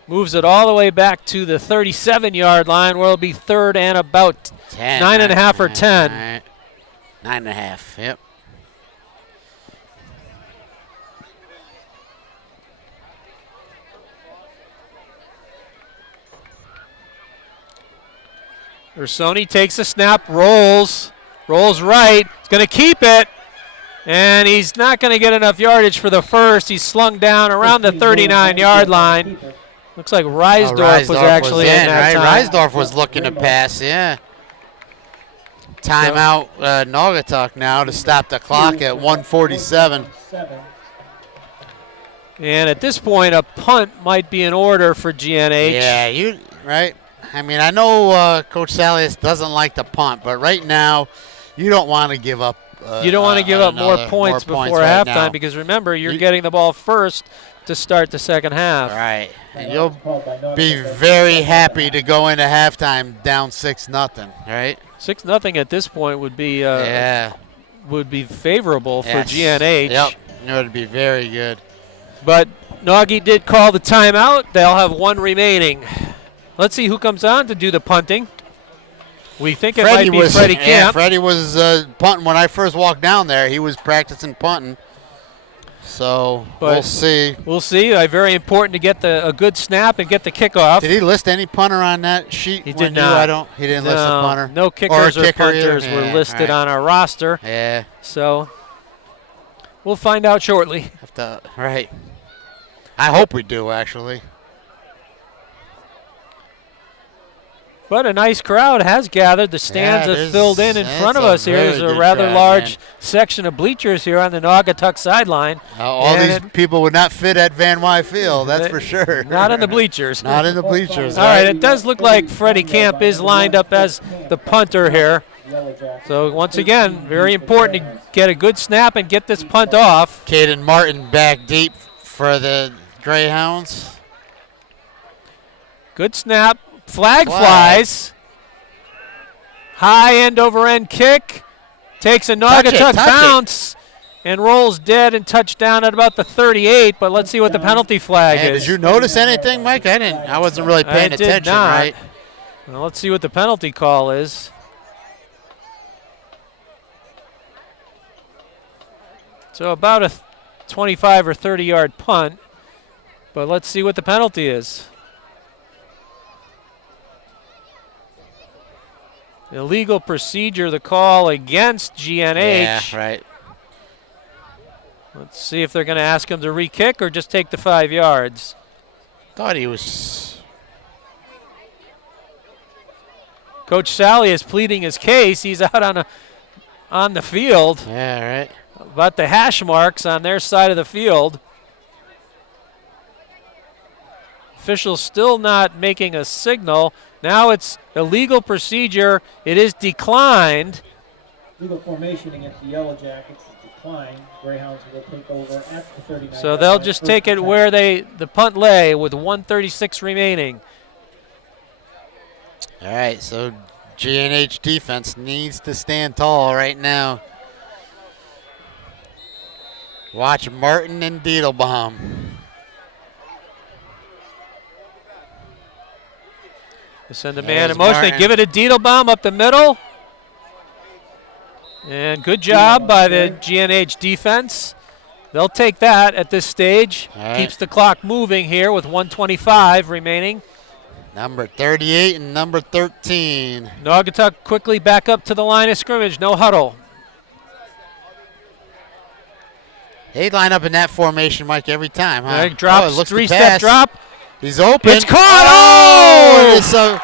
moves it all the way back to the 37-yard line, where it'll be 3rd and about 9.5 or 10. 9.5, yep. Ursoni takes a snap, rolls right. He's going to keep it, and he's not going to get enough yardage for the first. He's slung down around the 39-yard line. Looks like Reisdorf was actually in that time. Reisdorf was looking to pass, yeah. Timeout Naugatuck now to stop the clock at 1:47. And at this point, a punt might be in order for GNH. Yeah, right? I mean, I know Coach Salius doesn't like to punt, but right now you don't want to give up. You don't want to give up more points before right halftime now. because remember, you're getting the ball first to start the second half. Right. And you'll be very happy to go into halftime down 6-0, right? 6-0 at this point would be favorable for GNH. Yep. It would be very good. But Naughty did call the timeout. They'll have 1 remaining. Let's see who comes on to do the punting. We think it might be Freddie Camp. Yeah, Freddie was punting when I first walked down there. He was practicing punting. So we'll see. We'll see. Very important to get a good snap and get the kickoff. Did he list any punter on that sheet? He did not. He didn't list a punter. No kickers or punters were listed on our roster. Yeah. So we'll find out shortly. Right. I hope we do, actually. But a nice crowd has gathered. The stands have filled in front of us here. There's a rather large section of bleachers here on the Naugatuck sideline. All these people would not fit at Van Wy Field, that's for sure. Not in the bleachers. Not in the bleachers. All right, it does look like Freddie Camp is lined up as the punter here. So once again, very important to get a good snap and get this punt off. Caden Martin back deep for the Greyhounds. Good snap. Flag flies. High end over end kick. Takes a Naugatuck bounce and rolls dead and touchdown at about the 38. But let's see what the penalty flag is. Did you notice anything, Mike? I wasn't really paying attention, right? Well, let's see what the penalty call is. So about 25 or 30-yard punt. But let's see what the penalty is. Illegal procedure, the call against GNH. Yeah, right. Let's see if they're going to ask him to re-kick or just take the 5 yards. Thought he was. Coach Sally is pleading his case. He's out on the field. Yeah, right. About the hash marks on their side of the field. Officials still not making a signal. Now it's illegal procedure. It is declined. Legal formation against the Yellow Jackets is declined. Greyhounds will take over at the 39. So they'll just take it where the punt lay with 1:36 remaining. All right, so GNH defense needs to stand tall right now. Watch Martin and Diedelbaum. They send a man There's in motion. They Martin. give it to Diedelbaum up the middle. And good job by the GNH defense. They'll take that at this stage. All right. Keeps the clock moving here with 1:25 remaining. Number 38 and number 13. Naugatuck quickly back up to the line of scrimmage. No huddle. They line up in that formation, Mike, every time, huh? Drops, looks the three-step pass. drop. He's open. It's caught. Oh! It's a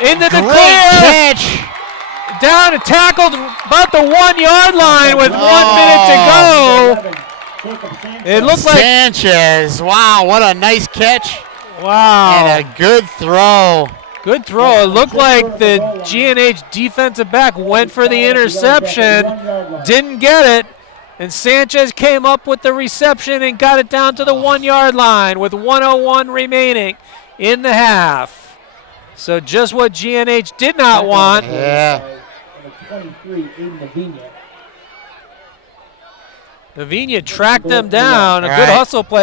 Into the great clear. catch. Down and tackled about the 1 yard line with 1 minute to go. It looked like Sanchez. Wow, what a nice catch. wow. And a good throw. Good throw. It looked like the GNH defensive back went for the interception, didn't get it, and Sanchez came up with the reception and got it down to the 1 yard line with 1:01 remaining in the half. So just what GNH did not want. Yeah. 23 in Navinia. Navinia tracked them down. A good Right. hustle play